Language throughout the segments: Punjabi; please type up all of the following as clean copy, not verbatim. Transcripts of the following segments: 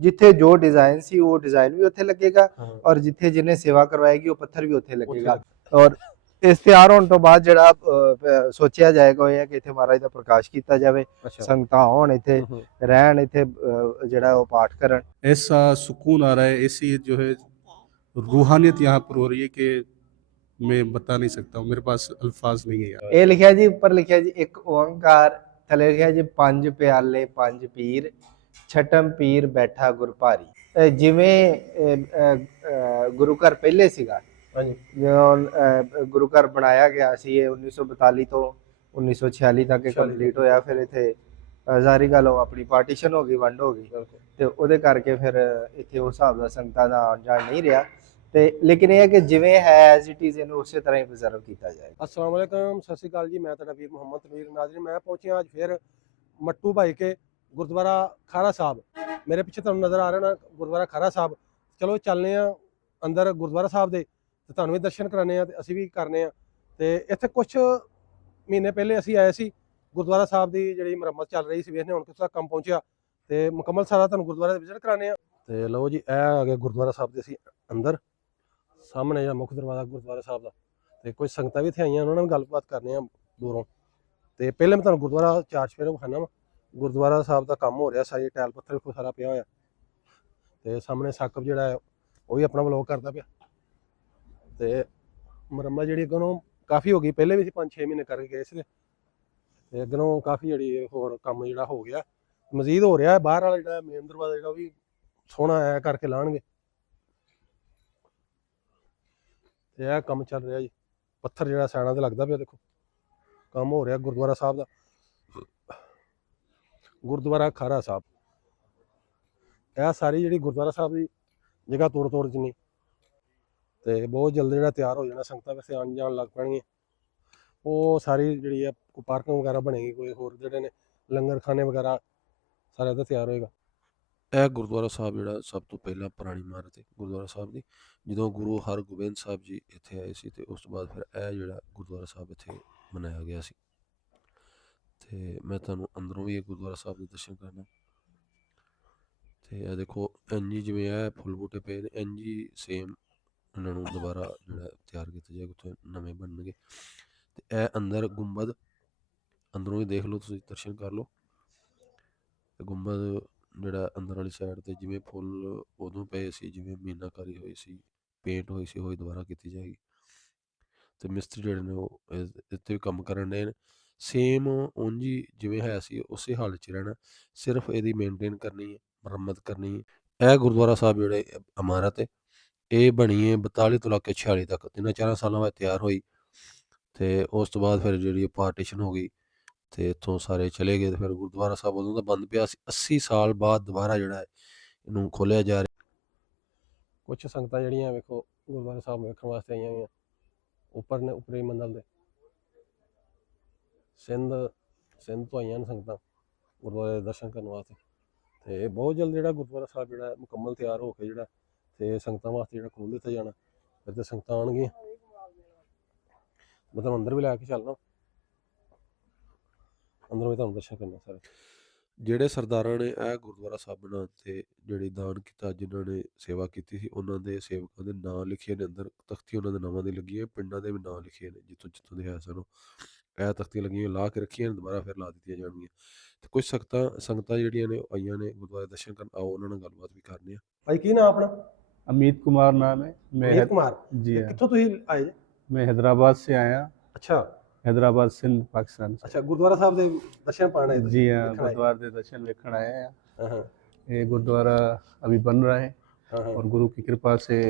ਜਿੱਥੇ ਜੋ ਡਿਜ਼ਾਈਨ ਸੀ ਉਹ ਡਿਜ਼ਾਈਨ ਵੀ ਉੱਥੇ ਲੱਗੇਗਾ ਔਰ ਜਿੱਥੇ ਜਿਹਨੇ ਸੇਵਾ ਕਰਵਾਏਗੀ ਉਹ ਪੱਥਰ ਵੀ ਉੱਥੇ ਲੱਗੇਗਾ। ਔਰ ਇਸ ਤਿਆਰ ਹੋਣ ਤੋਂ ਬਾਅਦ ਜਿਹੜਾ ਸੋਚਿਆ ਜਾਏਗਾ ਉਹ ਹੈ ਕਿ ਇੱਥੇ ਮਹਾਰਾਜ ਦਾ ਪ੍ਰਕਾਸ਼ ਕੀਤਾ ਜਾਵੇ, ਸੰਗਤਾਂ ਆਉਣ ਇੱਥੇ ਰਹਿਣ, ਇੱਥੇ ਜਿਹੜਾ ਉਹ ਪਾਠ ਕਰਨ। ऐसा सुकून आ रहा है, ऐसी जो है रूहानियत यहाँ पर हो रही है कि मैं बता नहीं सकता हूँ, मेरे पास अल्फाज नहीं है यार। ਇਹ ਲਿਖਿਆ ਜੀ, ਉੱਪਰ ਲਿਖਿਆ ਜੀ ਇੱਕ ਓੰਕਾਰ, ਥੱਲੇ ਲਿਖਿਆ ਜੀ ਪੰਜ ਪਿਆਲੇ ਪੰਜ ਪੀਰ, ਛਟਮ ਪੀਰ ਬੈਠਾ ਗੁਰ ਭਾਰੀ। ਜਿਵੇਂ ਗੁਰੂ ਘਰ ਪਹਿਲੇ ਸੀਗਾ, ਜਦੋਂ ਗੁਰੂ ਘਰ ਬਣਾਇਆ ਗਿਆ ਸੀ, ਇਹ 1942 ਤੋਂ 1946 ਤੱਕ ਕੰਪਲੀਟ ਹੋਇਆ। ਫਿਰ ਇੱਥੇ ਜ਼ਾਰੀ ਗੱਲ ਉਹ ਆਪਣੀ ਪਾਰਟੀਸ਼ਨ ਹੋ ਗਈ, ਵੰਡ ਹੋ ਗਈ, ਤੇ ਉਹਦੇ ਕਰਕੇ ਫਿਰ ਇੱਥੇ ਉਸ ਹਿਸਾਬ ਦਾ ਸੰਗਤਾਂ ਦਾ ਆਉਣ ਜਾਣ ਨਹੀਂ ਰਿਹਾ। ਤੇ ਲੇਕਿਨ ਇਹ ਹੈ ਕਿ ਜਿਵੇਂ ਹੈ ਐਜ਼ ਇਟ ਇਜ਼ ਇਹਨੂੰ ਉਸੇ ਤਰ੍ਹਾਂ ਹੀ ਪ੍ਰੀਜ਼ਰਵ ਕੀਤਾ ਜਾਏ। अस्सलाम वालेकुम, सत श्री अकाल जी। मैं ਤੁਹਾਡਾ ਵੀਰ ਮੁਹੰਮਦ ਤਨਵੀਰ ਨਾਜ਼ਰੀਨ। मैं पहुंचे आज फिर मट्टू भाई के गुरुद्वारा खारा साहब। मेरे पीछे ਤੁਹਾਨੂੰ नज़र आ रहा ना गुरुद्वारा खारा साहब। चलो चलने अंदर गुरुद्वारा साहब ਦੇ ਤੇ ਤੁਹਾਨੂੰ ਵੀ ਦਰਸ਼ਨ ਕਰਾਣੇ ਆ ਤੇ ਅਸੀਂ ਵੀ ਕਰਨੇ ਆ। ਤੇ ਇੱਥੇ ਕੁਝ ਮਹੀਨੇ ਪਹਿਲੇ ਅਸੀਂ ਆਏ ਸੀ, ਗੁਰਦੁਆਰਾ ਸਾਹਿਬ ਦੀ ਜਿਹੜੀ ਮੁਰੰਮਤ ਚੱਲ ਰਹੀ ਸੀ, ਵੇਖਨੇ ਹੁਣ ਕਿਸ ਤੱਕ ਕੰਮ ਪਹੁੰਚਿਆ ਤੇ ਮੁਕੰਮਲ ਸਾਰਾ ਤੁਹਾਨੂੰ ਗੁਰਦੁਆਰਾ ਦੇ ਵਿਜ਼ਿਟ ਕਰਾਣੇ ਆ। ਤੇ ਲਓ ਜੀ, ਇਹ ਆ ਗਿਆ ਗੁਰਦੁਆਰਾ ਸਾਹਿਬ ਦੇ ਅਸੀਂ ਅੰਦਰ, ਸਾਹਮਣੇ ਜਿਹੜਾ ਮੁੱਖ ਦਰਵਾਜ਼ਾ ਗੁਰਦੁਆਰਾ ਸਾਹਿਬ ਦਾ। ਤੇ ਕੁਝ ਸੰਗਤਾਂ ਵੀ ਇੱਥੇ ਆਈਆਂ, ਉਹਨਾਂ ਨਾਲ ਵੀ ਗੱਲਬਾਤ ਕਰਨੇ ਆ ਦੂਰੋਂ। ਤੇ ਪਹਿਲੇ ਮੈਂ ਤੁਹਾਨੂੰ ਗੁਰਦੁਆਰਾ ਚਾਰ ਚੁਫੇਰੇ ਵਿਖਾਣਾ ਵਾ। ਗੁਰਦੁਆਰਾ ਸਾਹਿਬ ਦਾ ਕੰਮ ਹੋ ਰਿਹਾ, ਸਾਰੀ ਟਾਇਲ ਪੱਥਰ ਕੋ ਸਾਰਾ ਪਿਆ ਹੋਇਆ। ਤੇ ਸਾਹਮਣੇ ਸਾਕਬ ਜਿਹੜਾ ਹੈ ਉਹ ਵੀ ਆਪਣਾ ਵਲੋਗ ਕਰਦਾ ਪਿਆ। ਤੇ ਮੁਰੰਮਤ ਜਿਹੜੀ ਅੱਗੋਂ ਕਾਫੀ ਹੋ ਗਈ, ਪਹਿਲੇ ਵੀ ਅਸੀਂ 5-6 ਮਹੀਨੇ ਕਰਕੇ ਗਏ ਸੀ ਤੇ ਅੱਗੋਂ ਕਾਫੀ ਜਿਹੜੀ ਹੋਰ ਕੰਮ ਜਿਹੜਾ ਹੋ ਗਿਆ, ਮਜ਼ੀਦ ਹੋ ਰਿਹਾ। ਬਾਹਰ ਵਾਲਾ ਜਿਹੜਾ ਮੇਨ ਦਰਵਾਜ਼ਾ ਜਿਹੜਾ ਉਹ ਵੀ ਸੋਹਣਾ ਐ ਕਰਕੇ ਲਾਣਗੇ। ਤੇ ਇਹ ਕੰਮ ਚੱਲ ਰਿਹਾ ਜੀ, ਪੱਥਰ ਜਿਹੜਾ ਸਾਈਡਾਂ ਤੇ ਲੱਗਦਾ ਪਿਆ, ਦੇਖੋ ਕੰਮ ਹੋ ਰਿਹਾ ਗੁਰਦੁਆਰਾ ਸਾਹਿਬ ਦਾ। ਗੁਰਦੁਆਰਾ ਖਾਰਾ ਸਾਹਿਬ, ਇਹ ਸਾਰੀ ਜਿਹੜੀ ਗੁਰਦੁਆਰਾ ਸਾਹਿਬ ਦੀ ਜਗ੍ਹਾ ਤੋੜ ਜਿੰਨੀ, ਤੇ ਬਹੁਤ ਜਲਦੀ ਜਿਹੜਾ ਤਿਆਰ ਹੋ ਜਾਣਾ, ਸੰਗਤਾਂ ਵੈਸੇ ਆਉਣ ਜਾਣ ਲੱਗ ਪੈਣਗੀਆਂ। ਉਹ ਸਾਰੀ ਜਿਹੜੀ ਆ ਕੋਈ ਪਾਰਕਿੰਗ ਵਗੈਰਾ ਬਣੇਗੀ, ਕੋਈ ਹੋਰ ਜਿਹੜੇ ਨੇ ਲੰਗਰ ਖਾਨੇ ਵਗੈਰਾ ਸਾਰਾ ਇਹਦਾ ਤਿਆਰ ਹੋਏਗਾ। ਇਹ ਗੁਰਦੁਆਰਾ ਸਾਹਿਬ ਜਿਹੜਾ ਸਭ ਤੋਂ ਪਹਿਲਾਂ ਪੁਰਾਣੀ ਇਮਾਰਤ ਹੈ ਗੁਰਦੁਆਰਾ ਸਾਹਿਬ ਦੀ, ਜਦੋਂ ਗੁਰੂ ਹਰਗੋਬਿੰਦ ਸਾਹਿਬ ਜੀ ਇੱਥੇ ਆਏ ਸੀ, ਤੇ ਉਸ ਤੋਂ ਬਾਅਦ ਫਿਰ ਇਹ ਜਿਹੜਾ ਗੁਰਦੁਆਰਾ ਸਾਹਿਬ ਇੱਥੇ ਬਣਾਇਆ ਗਿਆ ਸੀ। ਤੇ ਮੈਂ ਤੁਹਾਨੂੰ ਅੰਦਰੋਂ ਵੀ ਇਹ ਗੁਰਦੁਆਰਾ ਸਾਹਿਬ ਦੇ ਦਰਸ਼ਨ ਕਰਨਾ। ਤੇ ਇਹ ਦੇਖੋ ਇੰਜੀ ਜਿਵੇਂ ਇਹ ਫੁੱਲ ਬੂਟੇ ਪਏ ਨੇ, ਇੰਜੀ ਸੇਮ ਇਹਨਾਂ ਨੂੰ ਦੁਬਾਰਾ ਜਿਹੜਾ ਤਿਆਰ ਕੀਤਾ ਜਾਏਗਾ, ਉੱਥੇ ਨਵੇਂ ਬਣਨਗੇ। ਤੇ ਇਹ ਅੰਦਰ ਗੁੰਬਦ, ਅੰਦਰੋਂ ਹੀ ਦੇਖ ਲਓ ਤੁਸੀਂ, ਦਰਸ਼ਨ ਕਰ ਲਓ। ਤੇ ਗੁੰਬਦ ਜਿਹੜਾ ਅੰਦਰ ਵਾਲੀ ਸਾਈਡ ਤੇ ਜਿਵੇਂ ਫੁੱਲ ਉਦੋਂ ਪਏ ਸੀ, ਜਿਵੇਂ ਮੀਨਾਕਾਰੀ ਹੋਈ ਸੀ, ਪੇਂਟ ਹੋਈ ਸੀ, ਉਹੀ ਦੁਬਾਰਾ ਕੀਤੀ ਜਾਏਗੀ। ਤੇ ਮਿਸਤਰੀ ਜਿਹੜੇ ਨੇ ਉਹ ਇੱਥੇ ਵੀ ਕੰਮ ਕਰਨ ਦੇ ਨੇ, ਸੇਮ ਉਂਝ ਹੀ ਜਿਵੇਂ ਹੈ ਸੀ ਉਸੇ ਹਾਲਤ 'ਚ ਰਹਿਣਾ, ਸਿਰਫ ਇਹਦੀ ਮੇਨਟੇਨ ਕਰਨੀ ਹੈ, ਮੁਰੰਮਤ ਕਰਨੀ ਹੈ। ਇਹ ਗੁਰਦੁਆਰਾ ਸਾਹਿਬ ਜਿਹੜੇ ਇਮਾਰਤ ਹੈ, ਇਹ ਬਣੀ ਹੈ 42 ਤੋਂ ਲੈ ਕੇ 46 ਤੱਕ, 3-4 ਸਾਲਾਂ ਬਾਅਦ ਤਿਆਰ ਹੋਈ। ਤੇ ਉਸ ਤੋਂ ਬਾਅਦ ਫਿਰ ਜਿਹੜੀ ਪਾਰਟੀਸ਼ਨ ਹੋ ਗਈ ਤੇ ਇੱਥੋਂ ਸਾਰੇ ਚਲੇ ਗਏ। ਤੇ ਫਿਰ ਗੁਰਦੁਆਰਾ ਸਾਹਿਬ ਉਦੋਂ ਦਾ ਬੰਦ ਪਿਆ ਸੀ, 80 ਸਾਲ ਬਾਅਦ ਦੁਬਾਰਾ ਜਿਹੜਾ ਹੈ ਇਹਨੂੰ ਖੋਲ੍ਹਿਆ ਜਾ ਰਿਹਾ। ਕੁਛ ਸੰਗਤਾਂ ਜਿਹੜੀਆਂ ਵੇਖੋ ਗੁਰਦੁਆਰਾ ਸਾਹਿਬ ਵੇਖਣ ਵਾਸਤੇ ਆਈਆਂ ਹੋਈਆਂ, ਉੱਪਰ ਨੇ ਉੱਪਰੀ ਮੰਜ਼ਲ ਦੇ ਸਿੰਧ ਤੋਂ ਆਈਆਂ ਨੇ ਸੰਗਤਾਂ ਗੁਰਦੁਆਰੇ ਦੇ ਦਰਸ਼ਨ ਕਰਨ ਵਾਸਤੇ। ਤੇ ਬਹੁਤ ਜਲਦ ਜਿਹੜਾ ਗੁਰਦੁਆਰਾ ਸਾਹਿਬ ਜਿਹੜਾ ਮੁਕੰਮਲ ਤਿਆਰ ਹੋ ਕੇ ਜਿਹੜਾ ਤੇ ਸੰਗਤਾਂ ਵਾਸਤੇ ਜਿਹੜਾ ਖੋਲ੍ਹ ਦਿੱਤਾ ਜਾਣਾ। ਫਿਰ ਤੇ ਸੰਗਤਾਂ ਆਉਣਗੀਆਂ, ਮੈਂ ਤੁਹਾਨੂੰ ਅੰਦਰ ਵੀ ਲੈ ਕੇ ਚੱਲਣਾ, ਅੰਦਰੋਂ ਵੀ ਤੁਹਾਨੂੰ ਦਰਸ਼ਨ ਕਰਨਾ ਸਾਰੇ। ਜਿਹੜੇ ਸਰਦਾਰਾਂ ਨੇ ਇਹ ਗੁਰਦੁਆਰਾ ਸਾਹਿਬ ਬਣਾਉਣ ਤੇ ਜਿਹੜੀ ਦਾਨ ਕੀਤਾ, ਜਿਨ੍ਹਾਂ ਨੇ ਸੇਵਾ ਕੀਤੀ ਸੀ, ਉਹਨਾਂ ਦੇ ਸੇਵਕਾਂ ਦੇ ਨਾਂ ਲਿਖੇ ਨੇ ਅੰਦਰ, ਤਖਤੀ ਉਹਨਾਂ ਦੇ ਨਾਵਾਂ ਦੀ ਲੱਗੀ ਹੈ, ਪਿੰਡਾਂ ਦੇ ਵੀ ਨਾਂ ਲਿਖੇ ਨੇ ਜਿੱਥੋਂ ਦੇ ਹੈ ਸਨ। ਇਹ ਤਖਤੀਆਂ ਲੱਗੀਆਂ, ਲਾ ਕੇ ਰੱਖੀਆਂ ਨੇ, ਦੁਬਾਰਾ ਫਿਰ ਲਾ ਦਿੱਤੀਆਂ ਜਾਣਗੀਆਂ। ਤੇ ਕੁਝ ਸੰਗਤਾਂ ਜਿਹੜੀਆਂ ਨੇ ਆਈਆਂ ਨੇ ਗੁਰਦੁਆਰੇ ਦਰਸ਼ਨ ਕਰਨ, ਆਓ ਉਹਨਾਂ ਨਾਲ ਗੱਲਬਾਤ ਵੀ ਕਰਨੀ ਆ। ਭਾਈ ਕੀ ਨਾਮ ਆਪਣਾ? अमित कुमार नाम है। अमित कुमार जी हाँ। कित्थों तुसीं आए जे? मैं हैदराबाद से आया। अच्छा, हैदराबाद सिंध पाकिस्तान से। अच्छा गुरुद्वारा साहब दे दर्शन पाने आए जी हाँ, देखण आए। गुरुद्वारे के दर्शन वेखण आए हैं। हाँ हाँ ये गुरुद्वारा अभी बन रहा है हाँ हाँ। और गुरु की कृपा से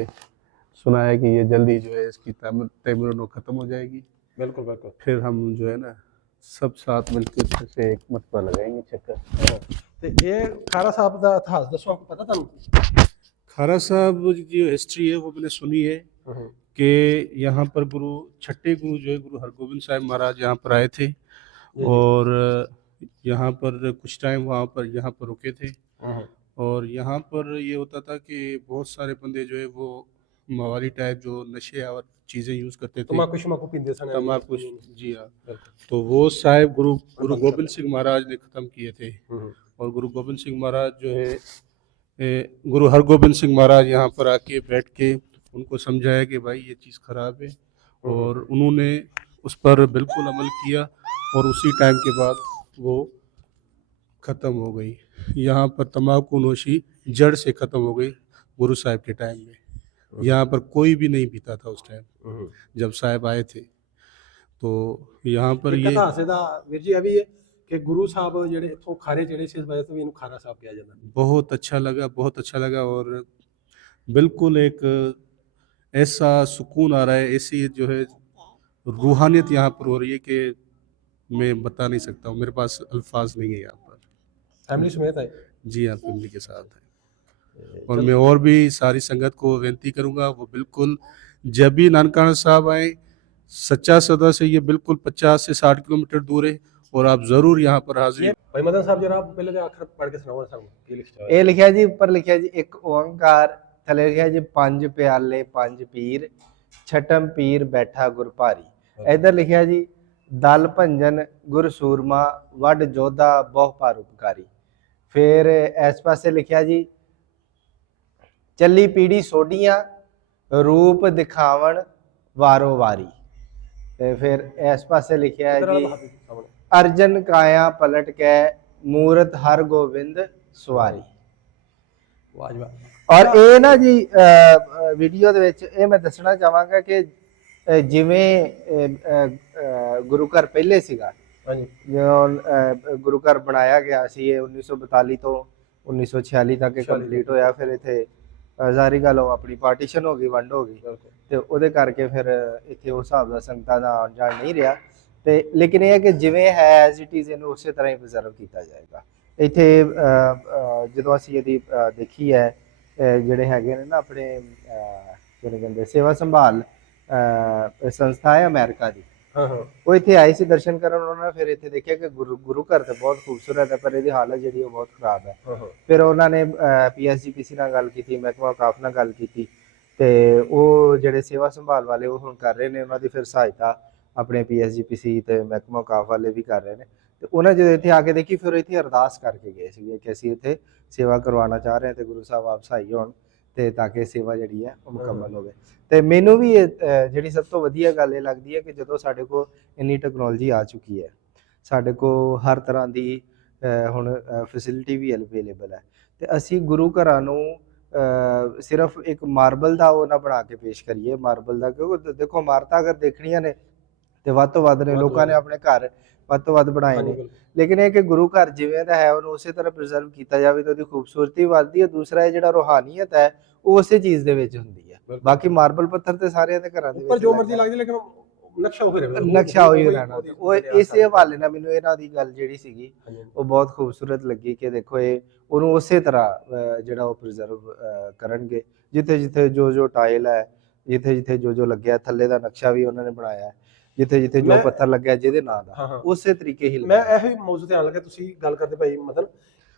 सुना है कि ये जल्दी जो है इसकी तैमूर खत्म हो जाएगी। बिल्कुल बिल्कुल। फिर हम जो है ना सब साथ मिलकर से एक मरतबा लगाएंगे चक्कर। ते ये खारा साहब दा इतिहास दसो, आपको पता तुहानू? खारा साहब की जो हिस्ट्री है वो मैंने सुनी है कि यहाँ पर छठे गुरु जो है गुरु हरगोबिंद साहब महाराज यहाँ पर आए थे और यहाँ पर कुछ टाइम वहाँ पर यहाँ पर रुके थे। और यहाँ पर ये होता था कि बहुत सारे बंदे जो है वो मवाली टाइप जो नशे और चीज़ें यूज़ करते थे, तम्बाकू पींदे सन। तम्बाकू, जी हाँ। तो वो साहब गुरु गोबिंद सिंह महाराज ने ख़त्म किए थे। और गुरु गोबिंद सिंह महाराज जो है गुरु हरगोबिंद सिंह महाराज यहाँ पर आके बैठ के उनको समझाया कि भाई ये चीज़ खराब है, और उन्होंने उस पर बिल्कुल अमल किया और उसी टाइम के बाद वो ख़त्म हो गई। यहाँ पर तम्बाकू नोशी जड़ से ख़त्म हो गई गुरु साहब के टाइम में। यहाँ पर कोई भी नहीं पीता था उस टाइम जब साहब आए थे। तो यहाँ पर ਇੱਕ ये ਇਤਿਹਾਸ ਦਾ ਵੀਰ ਜੀ ਇਹ ਵੀ ਹੈ ਕਿ ਗੁਰੂ ਸਾਹਿਬ ਜਿਹੜੇ ਇੱਥੋਂ ਖਾਰੇ ਜਿਹੜੇ ਸੀ, ਇਸ ਵਜ੍ਹਾ ਤੋਂ ਵੀ ਇਹਨੂੰ ਖਾਰਾ ਸਾਹਿਬ ਕਿਹਾ ਜਾਂਦਾ। बहुत अच्छा लगा, बहुत अच्छा लगा, और बिल्कुल एक ऐसा सुकून आ रहा है, ऐसी जो है रूहानियत यहाँ पर हो रही है कि मैं बता नहीं सकता हूँ, मेरे पास अल्फाज नहीं है यहाँ पर। ਫੈਮਿਲੀ ਸਮੇਤ ਆਏ। जी हाँ, फैमिली के साथ है। और मैं और भी सारी संगत को विनती करूँगा, वो बिल्कुल जब भी नानकाना साहब आए, सच्चा सौदा से ये बिल्कुल 50 से 60 किलोमीटर दूर है, और आप ज़रूर यहाँ पर हाजिर। ਭਾਈ ਮਦਨ ਸਾਹਿਬ ਜਰਾ ਪਹਿਲੇ ਦੇ ਅੱਖਰ ਪੜ੍ਹ ਕੇ ਸੁਣਾਓ ਸਾਨੂੰ ਕੀ ਲਿਖਿਆ ਹੋਇਆ। ਇਹ ਲਿਖਿਆ ਜੀ, ਉੱਪਰ ਲਿਖਿਆ ਜੀ ਇੱਕ ਓੰਕਾਰ, ਥੱਲੇ ਲਿਖਿਆ ਜੀ ਪੰਜ ਪਿਆਲੇ ਪੰਜ ਪੀਰ, ਛਟਮ ਪੀਰ ਬੈਠਾ ਗੁਰ ਭਾਰੀ। ਇਧਰ ਲਿਖਿਆ ਜੀ ਦਲ ਭੰਜਨ ਗੁਰ ਸੂਰਮਾ, ਵੱਡ ਜੋਧਾ ਬਹੁ ਪਰ ਉਪਕਾਰੀ। ਫਿਰ ਇਸ ਪਾਸੇ ਲਿਖਿਆ ਜੀ ਚੱਲੀ ਪੀੜੀ ਸੋਢੀਆਂ, ਰੂਪ ਦਿਖਾਵਣ ਵਾਰੋ ਵਾਰੀ। ਤੇ ਫਿਰ ਇਸ ਪਾਸੇ ਲਿਖਿਆ ਹੈ ਜੀ अर्जन काया पलट के मूरत हर गोविंद सवारी। ਵਾਹ ਜੀ ਵਾਹ। ਔਰ ਇਹ ਨਾ ਜੀ ਵੀਡੀਓ ਦੇ ਵਿੱਚ ਇਹ ਮੈਂ ਦੱਸਣਾ ਚਾਹਾਂਗਾ ਕਿ ਜਿਵੇਂ ਗੁਰੂ ਘਰ ਪਹਿਲੇ ਸੀਗਾ, ਹਾਂਜੀ ਜਦੋਂ ਗੁਰੂ ਘਰ ਬਣਾਇਆ ਗਿਆ ਸੀ, ਇਹ 1942 ਤੋਂ 1946 ਤੱਕ ਕੰਪਲੀਟ ਹੋਇਆ। ਫਿਰ ਇੱਥੇ ਜ਼ਾਰੀ ਗੱਲ ਉਹ ਆਪਣੀ ਪਾਰਟੀਸ਼ਨ ਹੋ ਗਈ, ਵੰਡ ਹੋ ਗਈ, ਤੇ ਉਹਦੇ ਕਰਕੇ ਫਿਰ ਇੱਥੇ ਉਸ ਹਿਸਾਬ ਦਾ ਸੰਗਤਾਂ ਦਾ ਆਉਣ ਜਾਣ ਨਹੀਂ ਰਿਹਾ। ਤੇ ਲੇਕਿਨ ਇਹ ਹੈ ਕਿ ਜਿਵੇਂ ਹੈ ਐਜ਼ ਇਟ ਇਜ਼ ਇਹਨੂੰ ਉਸੇ ਤਰ੍ਹਾਂ ਹੀ ਪ੍ਰੀਜ਼ਰਵ ਕੀਤਾ ਜਾਏਗਾ। ਇੱਥੇ ਜਦੋਂ ਅਸੀਂ ਇਹਦੀ ਦੇਖੀ ਹੈ, ਜਿਹੜੇ ਹੈਗੇ ਨੇ ਨਾ ਆਪਣੇ ਜਿਹੜੇ ਕਹਿੰਦੇ ਸੇਵਾ ਸੰਭਾਲ ਸੰਸਥਾ ਹੈ ਅਮਰੀਕਾ ਦੀ, ਹਾਂ ਹਾਂ, ਉਹ ਇੱਥੇ ਆਏ ਸੀ ਦਰਸ਼ਨ ਕਰਨ। ਉਹਨਾਂ ਨੇ ਫਿਰ ਇੱਥੇ ਦੇਖਿਆ ਕਿ ਗੁਰੂ ਘਰ ਤੇ ਬਹੁਤ ਖੂਬਸੂਰਤ ਹੈ, ਪਰ ਇਹਦੀ ਹਾਲਤ ਜਿਹੜੀ ਉਹ ਬਹੁਤ ਖਰਾਬ ਹੈ। ਫਿਰ ਉਹਨਾਂ ਨੇ PSGPC ਨਾਲ ਗੱਲ ਕੀਤੀ, ਮਹਿਕਮਾ ਔਕਾਫ ਨਾਲ ਗੱਲ ਕੀਤੀ, ਤੇ ਉਹ ਜਿਹੜੇ ਸੇਵਾ ਸੰਭਾਲ ਵਾਲੇ ਉਹ ਹੁਣ ਕਰ ਰਹੇ ਨੇ, ਉਹਨਾਂ ਦੀ ਫਿਰ ਸਹਾਇਤਾ ਆਪਣੇ PSGPC ਤੇ ਮਹਿਕਮਾ ਔਕਾਫ ਵਾਲੇ ਵੀ ਕਰ ਰਹੇ ਨੇ। ਤੇ ਉਹਨਾਂ ਜਦੋਂ ਇੱਥੇ ਆ ਕੇ ਦੇਖੀ, ਫਿਰ ਇੱਥੇ ਅਰਦਾਸ ਕਰਕੇ ਗਏ ਸੀਗੇ ਕਿ ਅਸੀਂ ਇੱਥੇ ਸੇਵਾ ਕਰਵਾਉਣਾ ਚਾਹ ਰਹੇ ਹਾਂ, ਤੇ ਗੁਰੂ ਸਾਹਿਬ ਆਪ ਸਹਾਈ ਹੋਣ ਤੇ ਤਾਂ ਕਿ ਸੇਵਾ ਜਿਹੜੀ ਹੈ ਉਹ ਮੁਕੰਮਲ ਹੋਵੇ। ਤੇ ਮੈਨੂੰ ਵੀ ਇਹ ਜਿਹੜੀ ਸਭ ਤੋਂ ਵਧੀਆ ਗੱਲ ਇਹ ਲੱਗਦੀ ਹੈ ਕਿ ਜਦੋਂ ਸਾਡੇ ਕੋਲ ਇੰਨੀ ਟੈਕਨੋਲੋਜੀ ਆ ਚੁੱਕੀ ਹੈ, ਸਾਡੇ ਕੋਲ ਹਰ ਤਰ੍ਹਾਂ ਦੀ ਹੁਣ ਫੈਸਿਲਿਟੀ ਵੀ ਅਵੇਲੇਬਲ ਹੈ, ਤੇ ਅਸੀਂ ਗੁਰੂ ਘਰਾਂ ਨੂੰ ਸਿਰਫ ਇੱਕ ਮਾਰਬਲ ਦਾ ਉਹ ਨਾ ਬਣਾ ਕੇ ਪੇਸ਼ ਕਰੀਏ, ਮਾਰਬਲ ਦਾ, ਕਿਉਂਕਿ ਦੇਖੋ ਇਮਾਰਤਾਂ ਅਗਰ ਦੇਖਣੀਆਂ ਨੇ ਤੇ ਵੱਧ ਤੋਂ ਵੱਧ ਨੇ, ਲੋਕਾਂ ਨੇ ਆਪਣੇ ਘਰ ਵੱਧ ਤੋਂ ਵੱਧ ਬਣਾਏ ਨੇ, ਲੇਕਿਨ ਇਹ ਕਿ ਗੁਰੂ ਘਰ ਜਿਵੇਂ ਦਾ ਹੈ ਉਹਨੂੰ ਉਸੇ ਤਰ੍ਹਾਂ ਪ੍ਰੀਜ਼ਰਵ ਕੀਤਾ ਜਾਵੇ ਤਾਂ ਉਹਦੀ ਖੂਬਸੂਰਤੀ ਵੱਧਦੀ ਹੈ। ਦੂਸਰਾ ਇਹ ਜਿਹੜਾ ਰੂਹਾਨੀਅਤ ਹੈ ਉਹ ਉਸੇ ਚੀਜ਼ ਦੇ ਵਿੱਚ ਹੁੰਦੀ ਹੈ। ਬਾਕੀ ਮਾਰਬਲ ਪੱਥਰ ਤੇ ਸਾਰਿਆਂ ਦੇ ਘਰਾਂ ਦੇ ਵਿੱਚ ਜੋ ਮਰਜ਼ੀ ਲੱਗਦੀ, ਲੇਕਿਨ ਨਕਸ਼ਾ ਉਹੀ ਰਹੇ, ਨਕਸ਼ਾ ਉਹੀ ਰਹਿਣਾ। ਉਹ ਇਸੇ ਹਵਾਲੇ ਨਾਲ ਮੈਨੂੰ ਇਹਨਾਂ ਦੀ ਗੱਲ ਜਿਹੜੀ ਸੀਗੀ ਉਹ ਬਹੁਤ ਖੂਬਸੂਰਤ ਲੱਗੀ ਕਿ ਦੇਖੋ ਇਹ ਉਹਨੂੰ ਉਸੇ ਤਰ੍ਹਾਂ ਜਿਹੜਾ ਉਹ ਪ੍ਰੀਜ਼ਰਵ ਕਰਨਗੇ, ਜਿੱਥੇ ਜਿੱਥੇ ਜੋ ਟਾਇਲ ਹੈ, ਜਿੱਥੇ ਜਿੱਥੇ ਜੋ ਲੱਗਿਆ, ਥੱਲੇ ਦਾ ਨਕਸ਼ਾ ਵੀ ਉਹਨਾਂ ਨੇ ਬਣਾਇਆ, ਜਿੱਥੇ ਜਿੱਥੇ ਜੋ ਪੱਥਰ ਲੱਗਿਆ ਜਿਹਦੇ ਨਾਂ ਦਾ, ਉਸੇ ਤਰੀਕੇ ਹੀ ਮੈਂ ਇਹੋ ਹੀ ਮੌਜੂਦ ਧਿਆਨ ਲੱਗਾ ਤੁਸੀਂ ਗੱਲ ਕਰਦੇ ਭਾਈ ਮਦਨ।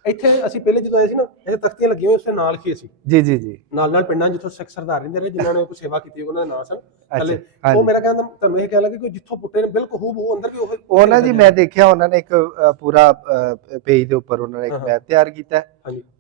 ਇੱਥੇ ਅਸੀਂ ਪਹਿਲੇ ਜਦੋਂ ਆਏ ਸੀ ਨਾ, ਇਹ ਤਖਤੀਆਂ ਲੱਗੀਆਂ ਹੋਈਆਂ, ਉਸੇ ਨਾਲ ਹੀ ਸੀ ਜੀ ਨਾਲ ਪਿੰਡਾਂ ਜਿੱਥੋਂ ਸਿੱਖ ਸਰਦਾਰ ਰਹਿੰਦੇ ਰਹੇ, ਜਿਨ੍ਹਾਂ ਨੇ ਕੋਈ ਸੇਵਾ ਕੀਤੀ, ਉਹਨਾਂ ਦੇ ਨਾਂ ਸਨ ਥੱਲੇ। ਉਹ ਮੇਰਾ ਕਹਿੰਦਾ ਤੁਹਾਨੂੰ ਇਹ ਕਹਿ ਲੱਗਾ ਕਿ ਜਿੱਥੋਂ ਪੁੱਟੇ ਨੇ ਬਿਲਕੁਲ ਹੂਬਹੂ ਅੰਦਰ ਵੀ ਉਹਨਾਂ ਜੀ ਮੈਂ ਦੇਖਿਆ ਉਹਨਾਂ ਨੇ ਇੱਕ ਪੂਰਾ ਪੇਜ ਦੇ ਉੱਪਰ ਉਹਨਾਂ ਨੇ ਇੱਕ ਮੈਪ ਤਿਆਰ ਕੀਤਾ,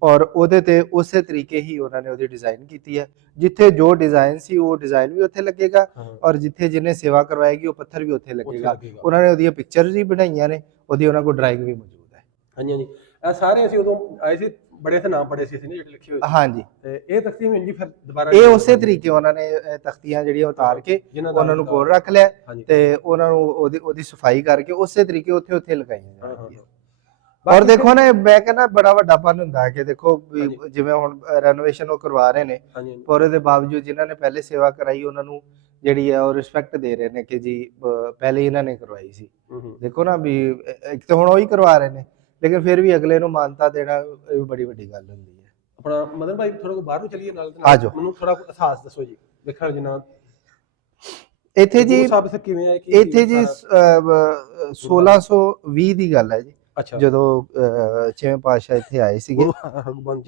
ਔਰ ਉਹਦੇ ਤੇ ਉਸੇ ਤਰੀਕੇ ਹੀ ਉਹਨਾਂ ਨੇ ਉਹਦੀ ਡਿਜ਼ਾਈਨ ਕੀਤੀ ਹੈ। ਜਿੱਥੇ ਜੋ ਡਿਜ਼ਾਈਨ ਸੀ ਉਹ ਡਿਜ਼ਾਈਨ ਵੀ ਉੱਥੇ ਲੱਗੇਗਾ, ਔਰ ਜਿੱਥੇ ਜਿਹਨੇ ਸੇਵਾ ਕਰਵਾਏਗੀ ਉਹ ਪੱਥਰ ਵੀ ਉੱਥੇ ਲੱਗੇਗਾ। ਉਹਨਾਂ ਨੇ ਉਹਦੀਆਂ ਪਿਕਚਰਸ ਵੀ ਬਣਾਈਆਂ ਨੇ, ਉਹਦੀ ਉਹਨਾਂ ਕੋਲ ਡਰਾਇੰਗ ਵੀ ਮੌਜੂਦ ਹੈ। ਹਾਂਜੀ ਹਾਂਜੀ, ਇਹ ਸਾਰੇ ਅਸੀਂ ਉਦੋਂ ਆਏ ਸੀ, ਬੜੇ ਤੇ ਨਾਮ ਪੜੇ ਸੀ ਅਸੀਂ ਜਿਹੜੇ ਲਿਖੇ ਹੋਏ ਸੀ। ਹਾਂਜੀ, ਤੇ ਇਹ ਤਖਤੀਆਂ ਵੀ ਜੀ ਫਿਰ ਦੁਬਾਰਾ ਇਹ ਉਸੇ ਤਰੀਕੇ ਉਹਨਾਂ ਨੇ ਤਖਤੀਆਂ ਜਿਹੜੀਆਂ ਉਤਾਰ ਕੇ ਉਹਨਾਂ ਨੂੰ ਕੋਲ ਰੱਖ ਲਿਆ, ਤੇ ਉਹਨਾਂ ਨੂੰ ਉਹਦੀ ਸਫਾਈ ਕਰਕੇ ਉਸੇ ਤਰੀਕੇ ਉੱਥੇ ਲਗਾਈਆਂ ਜਾਂਦੀਆਂ। ਔਰ ਦੇਖੋ ਨਾ, ਮੈਂ ਕਹਿੰਦਾ ਬੜਾ ਵੱਡਾ ਪਨ ਹੁੰਦਾ ਹੈ ਕਿ ਦੇਖੋ ਜਿਵੇਂ ਹੁਣ ਰੈਨੋਵੇਸ਼ਨ ਉਹ ਕਰਵਾ ਰਹੇ ਨੇ, ਪਰ ਉਹਦੇ ਬਾਵਜੂਦ ਜਿਨ੍ਹਾਂ ਨੇ ਪਹਿਲੇ ਸੇਵਾ ਕਰਾਈ ਉਹਨਾਂ ਨੂੰ ਜਿਹੜੀ ਹੈ ਉਹ ਰਿਸਪੈਕਟ ਦੇ ਰਹੇ ਨੇ ਕਿ ਜੀ ਪਹਿਲੇ ਇਹਨਾਂ ਨੇ ਕਰਵਾਈ ਸੀ। ਦੇਖੋ ਨਾ ਵੀ ਇੱਕ ਤਾਂ ਹੁਣ ਉਹੀ ਕਰਵਾ ਰਹੇ ਨੇ, ਲੇਕਿਨ ਫਿਰ ਵੀ ਅਗਲੇ ਨੂੰ ਮਾਨਤਾ ਦੇਣਾ ਇਹ ਵੀ ਬੜੀ ਵੱਡੀ ਗੱਲ ਹੁੰਦੀ ਹੈ। ਆਪਣਾ ਮਦਨ ਭਾਈ ਥੋੜਾ ਬਾਹਰ ਨੂੰ ਚੱਲੀਏ ਨਾਲ, ਮੈਨੂੰ ਥੋੜਾ ਇਤਿਹਾਸ ਦੱਸੋ ਜੀ ਵੇਖਣ ਜਿੰਨਾ ਇੱਥੇ ਜੀ ਕਿਵੇਂ ਆਏ ਕਿ ਇੱਥੇ ਜੀ 1620 ਦੀ ਗੱਲ ਹੈ ਜੀ, ਜਦੋਂ 6ਵੇਂ ਪਾਤਸ਼ਾਹ ਇੱਥੇ ਆਏ ਸੀਗੇ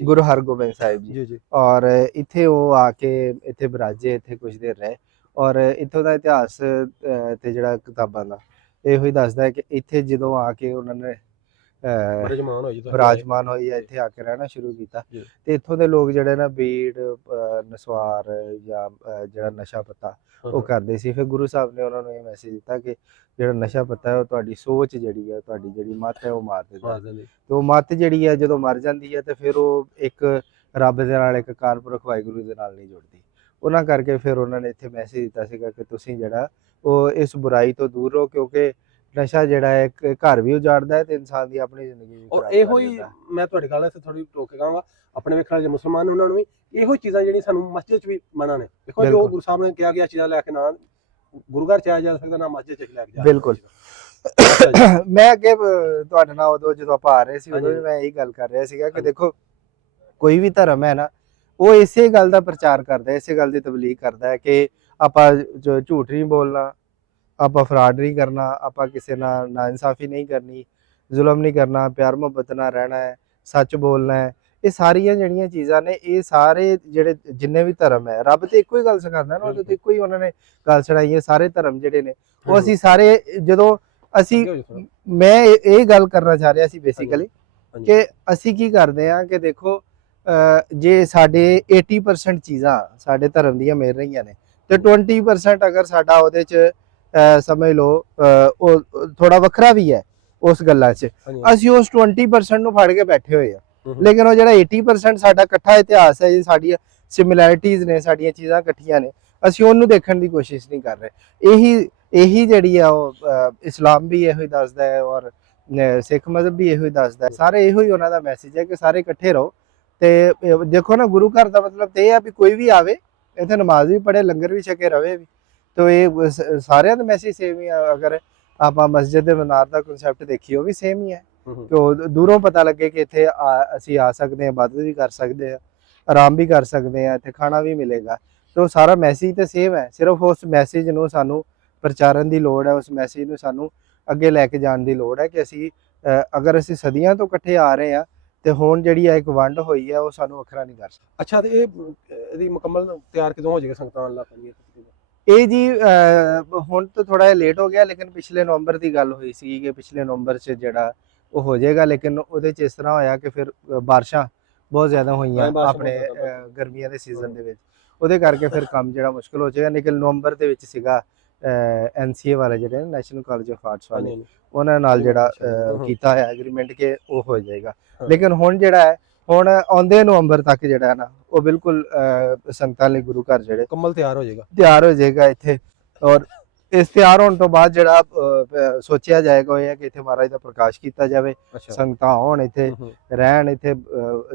ਗੁਰੂ ਹਰਗੋਬਿੰਦ ਸਾਹਿਬ ਜੀ, ਔਰ ਇੱਥੇ ਉਹ ਆ ਕੇ ਇੱਥੇ ਬਿਰਾਜੇ, ਇੱਥੇ ਕੁਝ ਦੇਰ ਰਹੇ, ਔਰ ਇੱਥੋਂ ਦਾ ਇਤਿਹਾਸ ਤੇ ਜਿਹੜਾ ਕਿਤਾਬਾਂ ਦਾ ਇਹੋ ਹੀ ਦੱਸਦਾ ਹੈ ਕਿ ਇੱਥੇ ਜਦੋਂ ਆ ਕੇ ਉਹਨਾਂ ਨੇ ਬਰਜਮਾਨ ਹੋਈ ਜਦੋਂ ਵਿਰਾਜਮਾਨ ਹੋਈ ਹੈ, ਇੱਥੇ ਆ ਕੇ ਰਹਿਣਾ ਸ਼ੁਰੂ ਕੀਤਾ। ਜੀ। ਤੇ ਇੱਥੋਂ ਦੇ ਲੋਕ ਜਿਹੜੇ ਨਾ ਬੀੜ ਨਸਵਾਰ ਜਾਂ ਜਿਹੜਾ ਨਸ਼ਾ ਪੱਤਾ ਉਹ ਕਰਦੇ ਸੀ। ਫਿਰ ਗੁਰੂ ਸਾਹਿਬ ਨੇ ਉਹਨਾਂ ਨੂੰ ਇਹ ਮੈਸੇਜ ਦਿੱਤਾ ਕਿ ਜਿਹੜਾ ਨਸ਼ਾ ਪੱਤਾ ਹੈ ਉਹ ਤੁਹਾਡੀ ਸੋਚ ਜਿਹੜੀ ਹੈ, ਤੁਹਾਡੀ ਜਿਹੜੀ ਮੱਤ ਹੈ ਉਹ ਮਾਰ ਦਿੰਦਾ। ਤੇ ਉਹ ਮੱਤ ਜਿਹੜੀ ਹੈ ਜਦੋਂ ਮਰ ਜਾਂਦੀ ਹੈ ਤੇ ਫਿਰ ਉਹ ਇੱਕ ਰੱਬ ਦੇ ਨਾਲ, ਇੱਕ ਅਕਾਲ ਪੁਰਖ ਵਾਹਿਗੁਰੂ ਦੇ ਨਾਲ ਨਹੀਂ ਜੁੜਦੀ। ਉਹਨਾਂ ਕਰਕੇ ਫਿਰ ਉਹਨਾਂ ਨੇ ਇੱਥੇ ਮੈਸੇਜ ਦਿੱਤਾ ਸੀਗਾ ਕਿ ਤੁਸੀਂ ਜਿਹੜਾ ਉਹ ਇਸ ਬੁਰਾਈ ਤੋਂ ਦੂਰ ਰਹੋ, ਕਿਉਂਕਿ ਨਸ਼ਾ ਜਿਹੜਾ ਹੈ ਇੱਕ ਘਰ ਵੀ ਉਜਾੜਦਾ ਹੈ ਤੇ ਇਨਸਾਨ ਦੀ ਆਪਣੀ ਜ਼ਿੰਦਗੀ ਵੀ ਔਰ ਖਰਾਬ ਇਹੋ ਕਰ ਹੀ ਦਿੰਦਾ ਹੈ। ਮੈਂ ਤੁਹਾਡੀ ਗੱਲ ਇੱਥੇ ਥੋੜੀ ਟੋਕ ਕੇ ਕਹਾਂਗਾ, ਆਪਣੇ ਵੇਖਣ ਵਾਲੇ ਮੁਸਲਮਾਨ ਨੇ ਉਹਨਾਂ ਨੂੰ ਵੀ ਇਹੋ ਚੀਜ਼ਾਂ ਜਿਹੜੀਆਂ ਸਾਨੂੰ ਮਸਜਿਦ 'ਚ ਵੀ ਮਨਾ ਨੇ। ਦੇਖੋ ਜੋ ਬਿਲਕੁਲ। ਗੁਰੂ ਸਾਹਿਬ ਨੇ ਕਿਹਾ ਕਿ ਇਹ ਚੀਜ਼ਾਂ ਲੈ ਕੇ ਨਾ ਗੁਰੂ ਘਰ 'ਚ ਆਇਆ ਜਾ ਸਕਦਾ, ਨਾ ਮਸਜਿਦ 'ਚ ਲੈ ਕੇ ਜਾ ਬਿਲਕੁਲ। ਸਕਦਾ। ਮੈਂ ਅੱਗੇ ਤੁਹਾਡੇ ਨਾਲ ਉਦੋਂ ਜਦੋਂ ਆਪਾਂ ਆ ਰਹੇ ਸੀ ਉਦੋਂ ਵੀ ਹਾਂਜੀ। ਮੈਂ ਇਹੀ ਗੱਲ ਕਰ ਰਿਹਾ ਸੀਗਾ ਕਿ ਹਾਂਜੀ। ਦੇਖੋ ਕੋਈ ਵੀ ਧਰਮ ਹੈ ਨਾ, ਉਹ ਇਸੇ ਗੱਲ ਦਾ ਪ੍ਰਚਾਰ ਕਰਦਾ ਹੈ, ਇਸੇ ਗੱਲ ਦੀ ਤਬਲੀਗ ਕਰਦਾ ਹੈ ਕਿ ਆਪਾਂ ਝੂਠ ਨਹੀਂ ਬੋਲਣਾ, ਆਪਾਂ ਫਰਾਡ ਨਹੀਂ ਕਰਨਾ, ਆਪਾਂ ਕਿਸੇ ਨਾਲ ਨਾਇਨਸਾਫੀ ਨਹੀਂ ਕਰਨੀ, ਜ਼ੁਲਮ ਨਹੀਂ ਕਰਨਾ, ਪਿਆਰ ਮੁਹੱਬਤ ਨਾਲ ਰਹਿਣਾ ਹੈ, ਸੱਚ ਬੋਲਣਾ ਹੈ। ਇਹ ਸਾਰੀਆਂ ਜਿਹੜੀਆਂ ਚੀਜ਼ਾਂ ਨੇ, ਇਹ ਸਾਰੇ ਜਿਹੜੇ ਜਿੰਨੇ ਵੀ ਧਰਮ ਹੈ, ਰੱਬ ਤੇ ਇੱਕੋ ਹੀ ਗੱਲ ਸਿਖਾਉਂਦਾ ਨਾ, ਉਹਦੇ ਤੇ ਇੱਕੋ ਹੀ ਉਹਨਾਂ ਨੇ ਗੱਲ ਸੁਣਾਈ ਹੈ। ਸਾਰੇ ਧਰਮ ਜਿਹੜੇ ਨੇ ਉਹ ਅਸੀਂ ਸਾਰੇ ਜਦੋਂ ਅਸੀਂ ਮੈਂ ਇਹ ਗੱਲ ਕਰਨਾ ਚਾਹ ਰਿਹਾ ਸੀ ਬੇਸਿਕਲੀ ਕਿ ਅਸੀਂ ਕੀ ਕਰਦੇ ਆ ਕਿ ਦੇਖੋ ਜੇ ਸਾਡੇ 80% ਚੀਜ਼ਾਂ ਸਾਡੇ ਧਰਮ ਦੀਆਂ ਮਿਲ ਰਹੀਆਂ ਨੇ ਤੇ 20% ਅਗਰ ਸਾਡਾ ਉਹਦੇ ਚ ਸਮਝ ਲਓ ਉਹ ਥੋੜਾ ਵੱਖਰਾ ਵੀ ਹੈ ਉਸ ਗੱਲਾਂ 'ਚ, ਅਸੀਂ ਉਸ 20% ਨੂੰ ਫੜ ਕੇ ਬੈਠੇ ਹੋਏ ਆ। ਲੇਕਿਨ ਉਹ ਜਿਹੜਾ 80% ਸਾਡਾ ਇਕੱਠਾ ਇਤਿਹਾਸ ਹੈ, ਸਾਡੀਆਂ ਸਿਮਿਲੈਰਿਟੀਜ਼ ਨੇ, ਸਾਡੀਆਂ ਚੀਜ਼ਾਂ ਇਕੱਠੀਆਂ ਨੇ, ਅਸੀਂ ਉਹਨੂੰ ਦੇਖਣ ਦੀ ਕੋਸ਼ਿਸ਼ ਨਹੀਂ ਕਰ ਰਹੇ। ਇਹੀ ਜਿਹੜੀ ਆ ਉਹ ਇਸਲਾਮ ਵੀ ਇਹੋ ਹੀ ਦੱਸਦਾ ਹੈ ਔਰ ਸਿੱਖ ਮਜ਼ਹਬ ਵੀ ਇਹੋ ਹੀ ਦੱਸਦਾ ਹੈ। ਸਾਰੇ ਇਹੋ ਹੀ ਉਹਨਾਂ ਦਾ ਮੈਸੇਜ ਹੈ ਕਿ ਸਾਰੇ ਇਕੱਠੇ ਰਹੋ। ਤੇ ਦੇਖੋ ਨਾ, ਗੁਰੂ ਘਰ ਦਾ ਮਤਲਬ ਤੇ ਇਹ ਆ ਵੀ ਕੋਈ ਵੀ ਆਵੇ ਇੱਥੇ ਨਮਾਜ਼ ਵੀ ਪੜ੍ਹੇ, ਲੰਗਰ ਵੀ ਛਕੇ, ਰਵੇ ਵੀ। ਤੋ ਇਹ ਸਾਰਿਆਂ ਦਾ ਮੈਸੇਜ ਸੇਮ ਹੀ ਆ। ਅਗਰ ਆਪਾਂ ਮਸਜਿਦ ਦੇ ਮਨਾਰ ਦਾ ਕਨਸੈਪਟ ਦੇਖੀਏ ਉਹ ਵੀ ਸੇਮ ਹੀ ਹੈ ਕਿ ਉਹ ਦੂਰੋਂ ਪਤਾ ਲੱਗੇ ਕਿ ਇੱਥੇ ਅਸੀਂ ਆ ਸਕਦੇ ਹਾਂ, ਇਬਾਦਤ ਵੀ ਕਰ ਸਕਦੇ ਹਾਂ, ਆਰਾਮ ਵੀ ਕਰ ਸਕਦੇ ਹਾਂ, ਇੱਥੇ ਖਾਣਾ ਵੀ ਮਿਲੇਗਾ। ਤੋ ਸਾਰਾ ਮੈਸੇਜ ਤੇ ਸੇਮ ਹੈ, ਸਿਰਫ ਉਸ ਮੈਸੇਜ ਨੂੰ ਸਾਨੂੰ ਪ੍ਰਚਾਰਨ ਦੀ ਲੋੜ ਹੈ, ਉਸ ਮੈਸੇਜ ਨੂੰ ਸਾਨੂੰ ਅੱਗੇ ਲੈ ਕੇ ਜਾਣ ਦੀ ਲੋੜ ਹੈ ਕਿ ਅਸੀਂ ਅਗਰ ਅਸੀਂ ਸਦੀਆਂ ਤੋਂ ਇਕੱਠੇ ਆ ਰਹੇ ਹਾਂ ਤੇ ਹੁਣ ਜਿਹੜੀ ਆ ਇੱਕ ਵੰਡ ਹੋਈ ਹੈ ਉਹ ਸਾਨੂੰ ਵੱਖਰਾ ਨਹੀਂ ਕਰ ਸਕਦਾ। ਅੱਛਾ, ਤੇ ਇਹਦੀ ਮੁਕੰਮਲ ਤਿਆਰ ਕਦੋਂ ਹੋ ਜਾਏਗਾ ਸੰਗਤਾਂ ਅੱਲਾ ਪਾਣੀ? ਇਹ ਜੀ ਹੁਣ ਤਾਂ ਥੋੜਾ ਜਿਹਾ ਲੇਟ ਹੋ ਗਿਆ, ਲੇਕਿਨ ਪਿਛਲੇ ਨਵੰਬਰ ਦੀ ਗੱਲ ਹੋਈ ਸੀ ਕਿ ਪਿਛਲੇ ਨਵੰਬਰ 'ਚ ਜਿਹੜਾ ਉਹ ਹੋ ਜਾਏਗਾ। ਲੇਕਿਨ ਉਹਦੇ 'ਚ ਇਸ ਤਰ੍ਹਾਂ ਹੋਇਆ ਕਿ ਫਿਰ ਬਾਰਿਸ਼ਾਂ ਬਹੁਤ ਜ਼ਿਆਦਾ ਹੋਈਆਂ ਆਪਣੇ ਗਰਮੀਆਂ ਦੇ ਸੀਜ਼ਨ ਦੇ ਵਿੱਚ, ਉਹਦੇ ਕਰਕੇ ਫਿਰ ਕੰਮ ਜਿਹੜਾ ਮੁਸ਼ਕਲ ਹੋ ਜਾਏਗਾ। ਲੇਕਿਨ ਨਵੰਬਰ ਦੇ ਵਿੱਚ ਸੀਗਾ NCA ਵਾਲੇ ਜਿਹੜੇ ਨੈਸ਼ਨਲ ਕਾਲਜ ਆਫ ਆਰਟਸ ਵਾਲੇ, ਉਹਨਾਂ ਨਾਲ ਜਿਹੜਾ ਕੀਤਾ ਹੈ ਐਗਰੀਮੈਂਟ ਕਿ ਉਹ ਹੋ ਜਾਏਗਾ। ਲੇਕਿਨ ਹੁਣ ਜਿਹੜਾ ਹੈ, ਹੁਣ ਆਉਂਦੇ ਨਵੰਬਰ ਤੱਕ ਜਿਹੜਾ ਨਾ ਉਹ ਬਿਲਕੁਲ ਸੰਗਤਾਂ ਲਈ ਗੁਰੂ ਘਰ ਜਿਹੜੇ ਮੁਕੰਮਲ ਤਿਆਰ ਹੋ ਜਾਏਗਾ ਇੱਥੇ। ਔਰ ਇਸ ਤਿਆਰ ਹੋਣ ਤੋਂ ਬਾਅਦ ਜਿਹੜਾ ਸੋਚਿਆ ਜਾਏਗਾ ਉਹ ਇਹ ਹੈ ਕਿ ਇੱਥੇ ਮਹਾਰਾਜ ਦਾ ਪ੍ਰਕਾਸ਼ ਕੀਤਾ ਜਾਵੇ, ਸੰਗਤਾਂ ਆਉਣ, ਇੱਥੇ ਰਹਿਣ, ਇੱਥੇ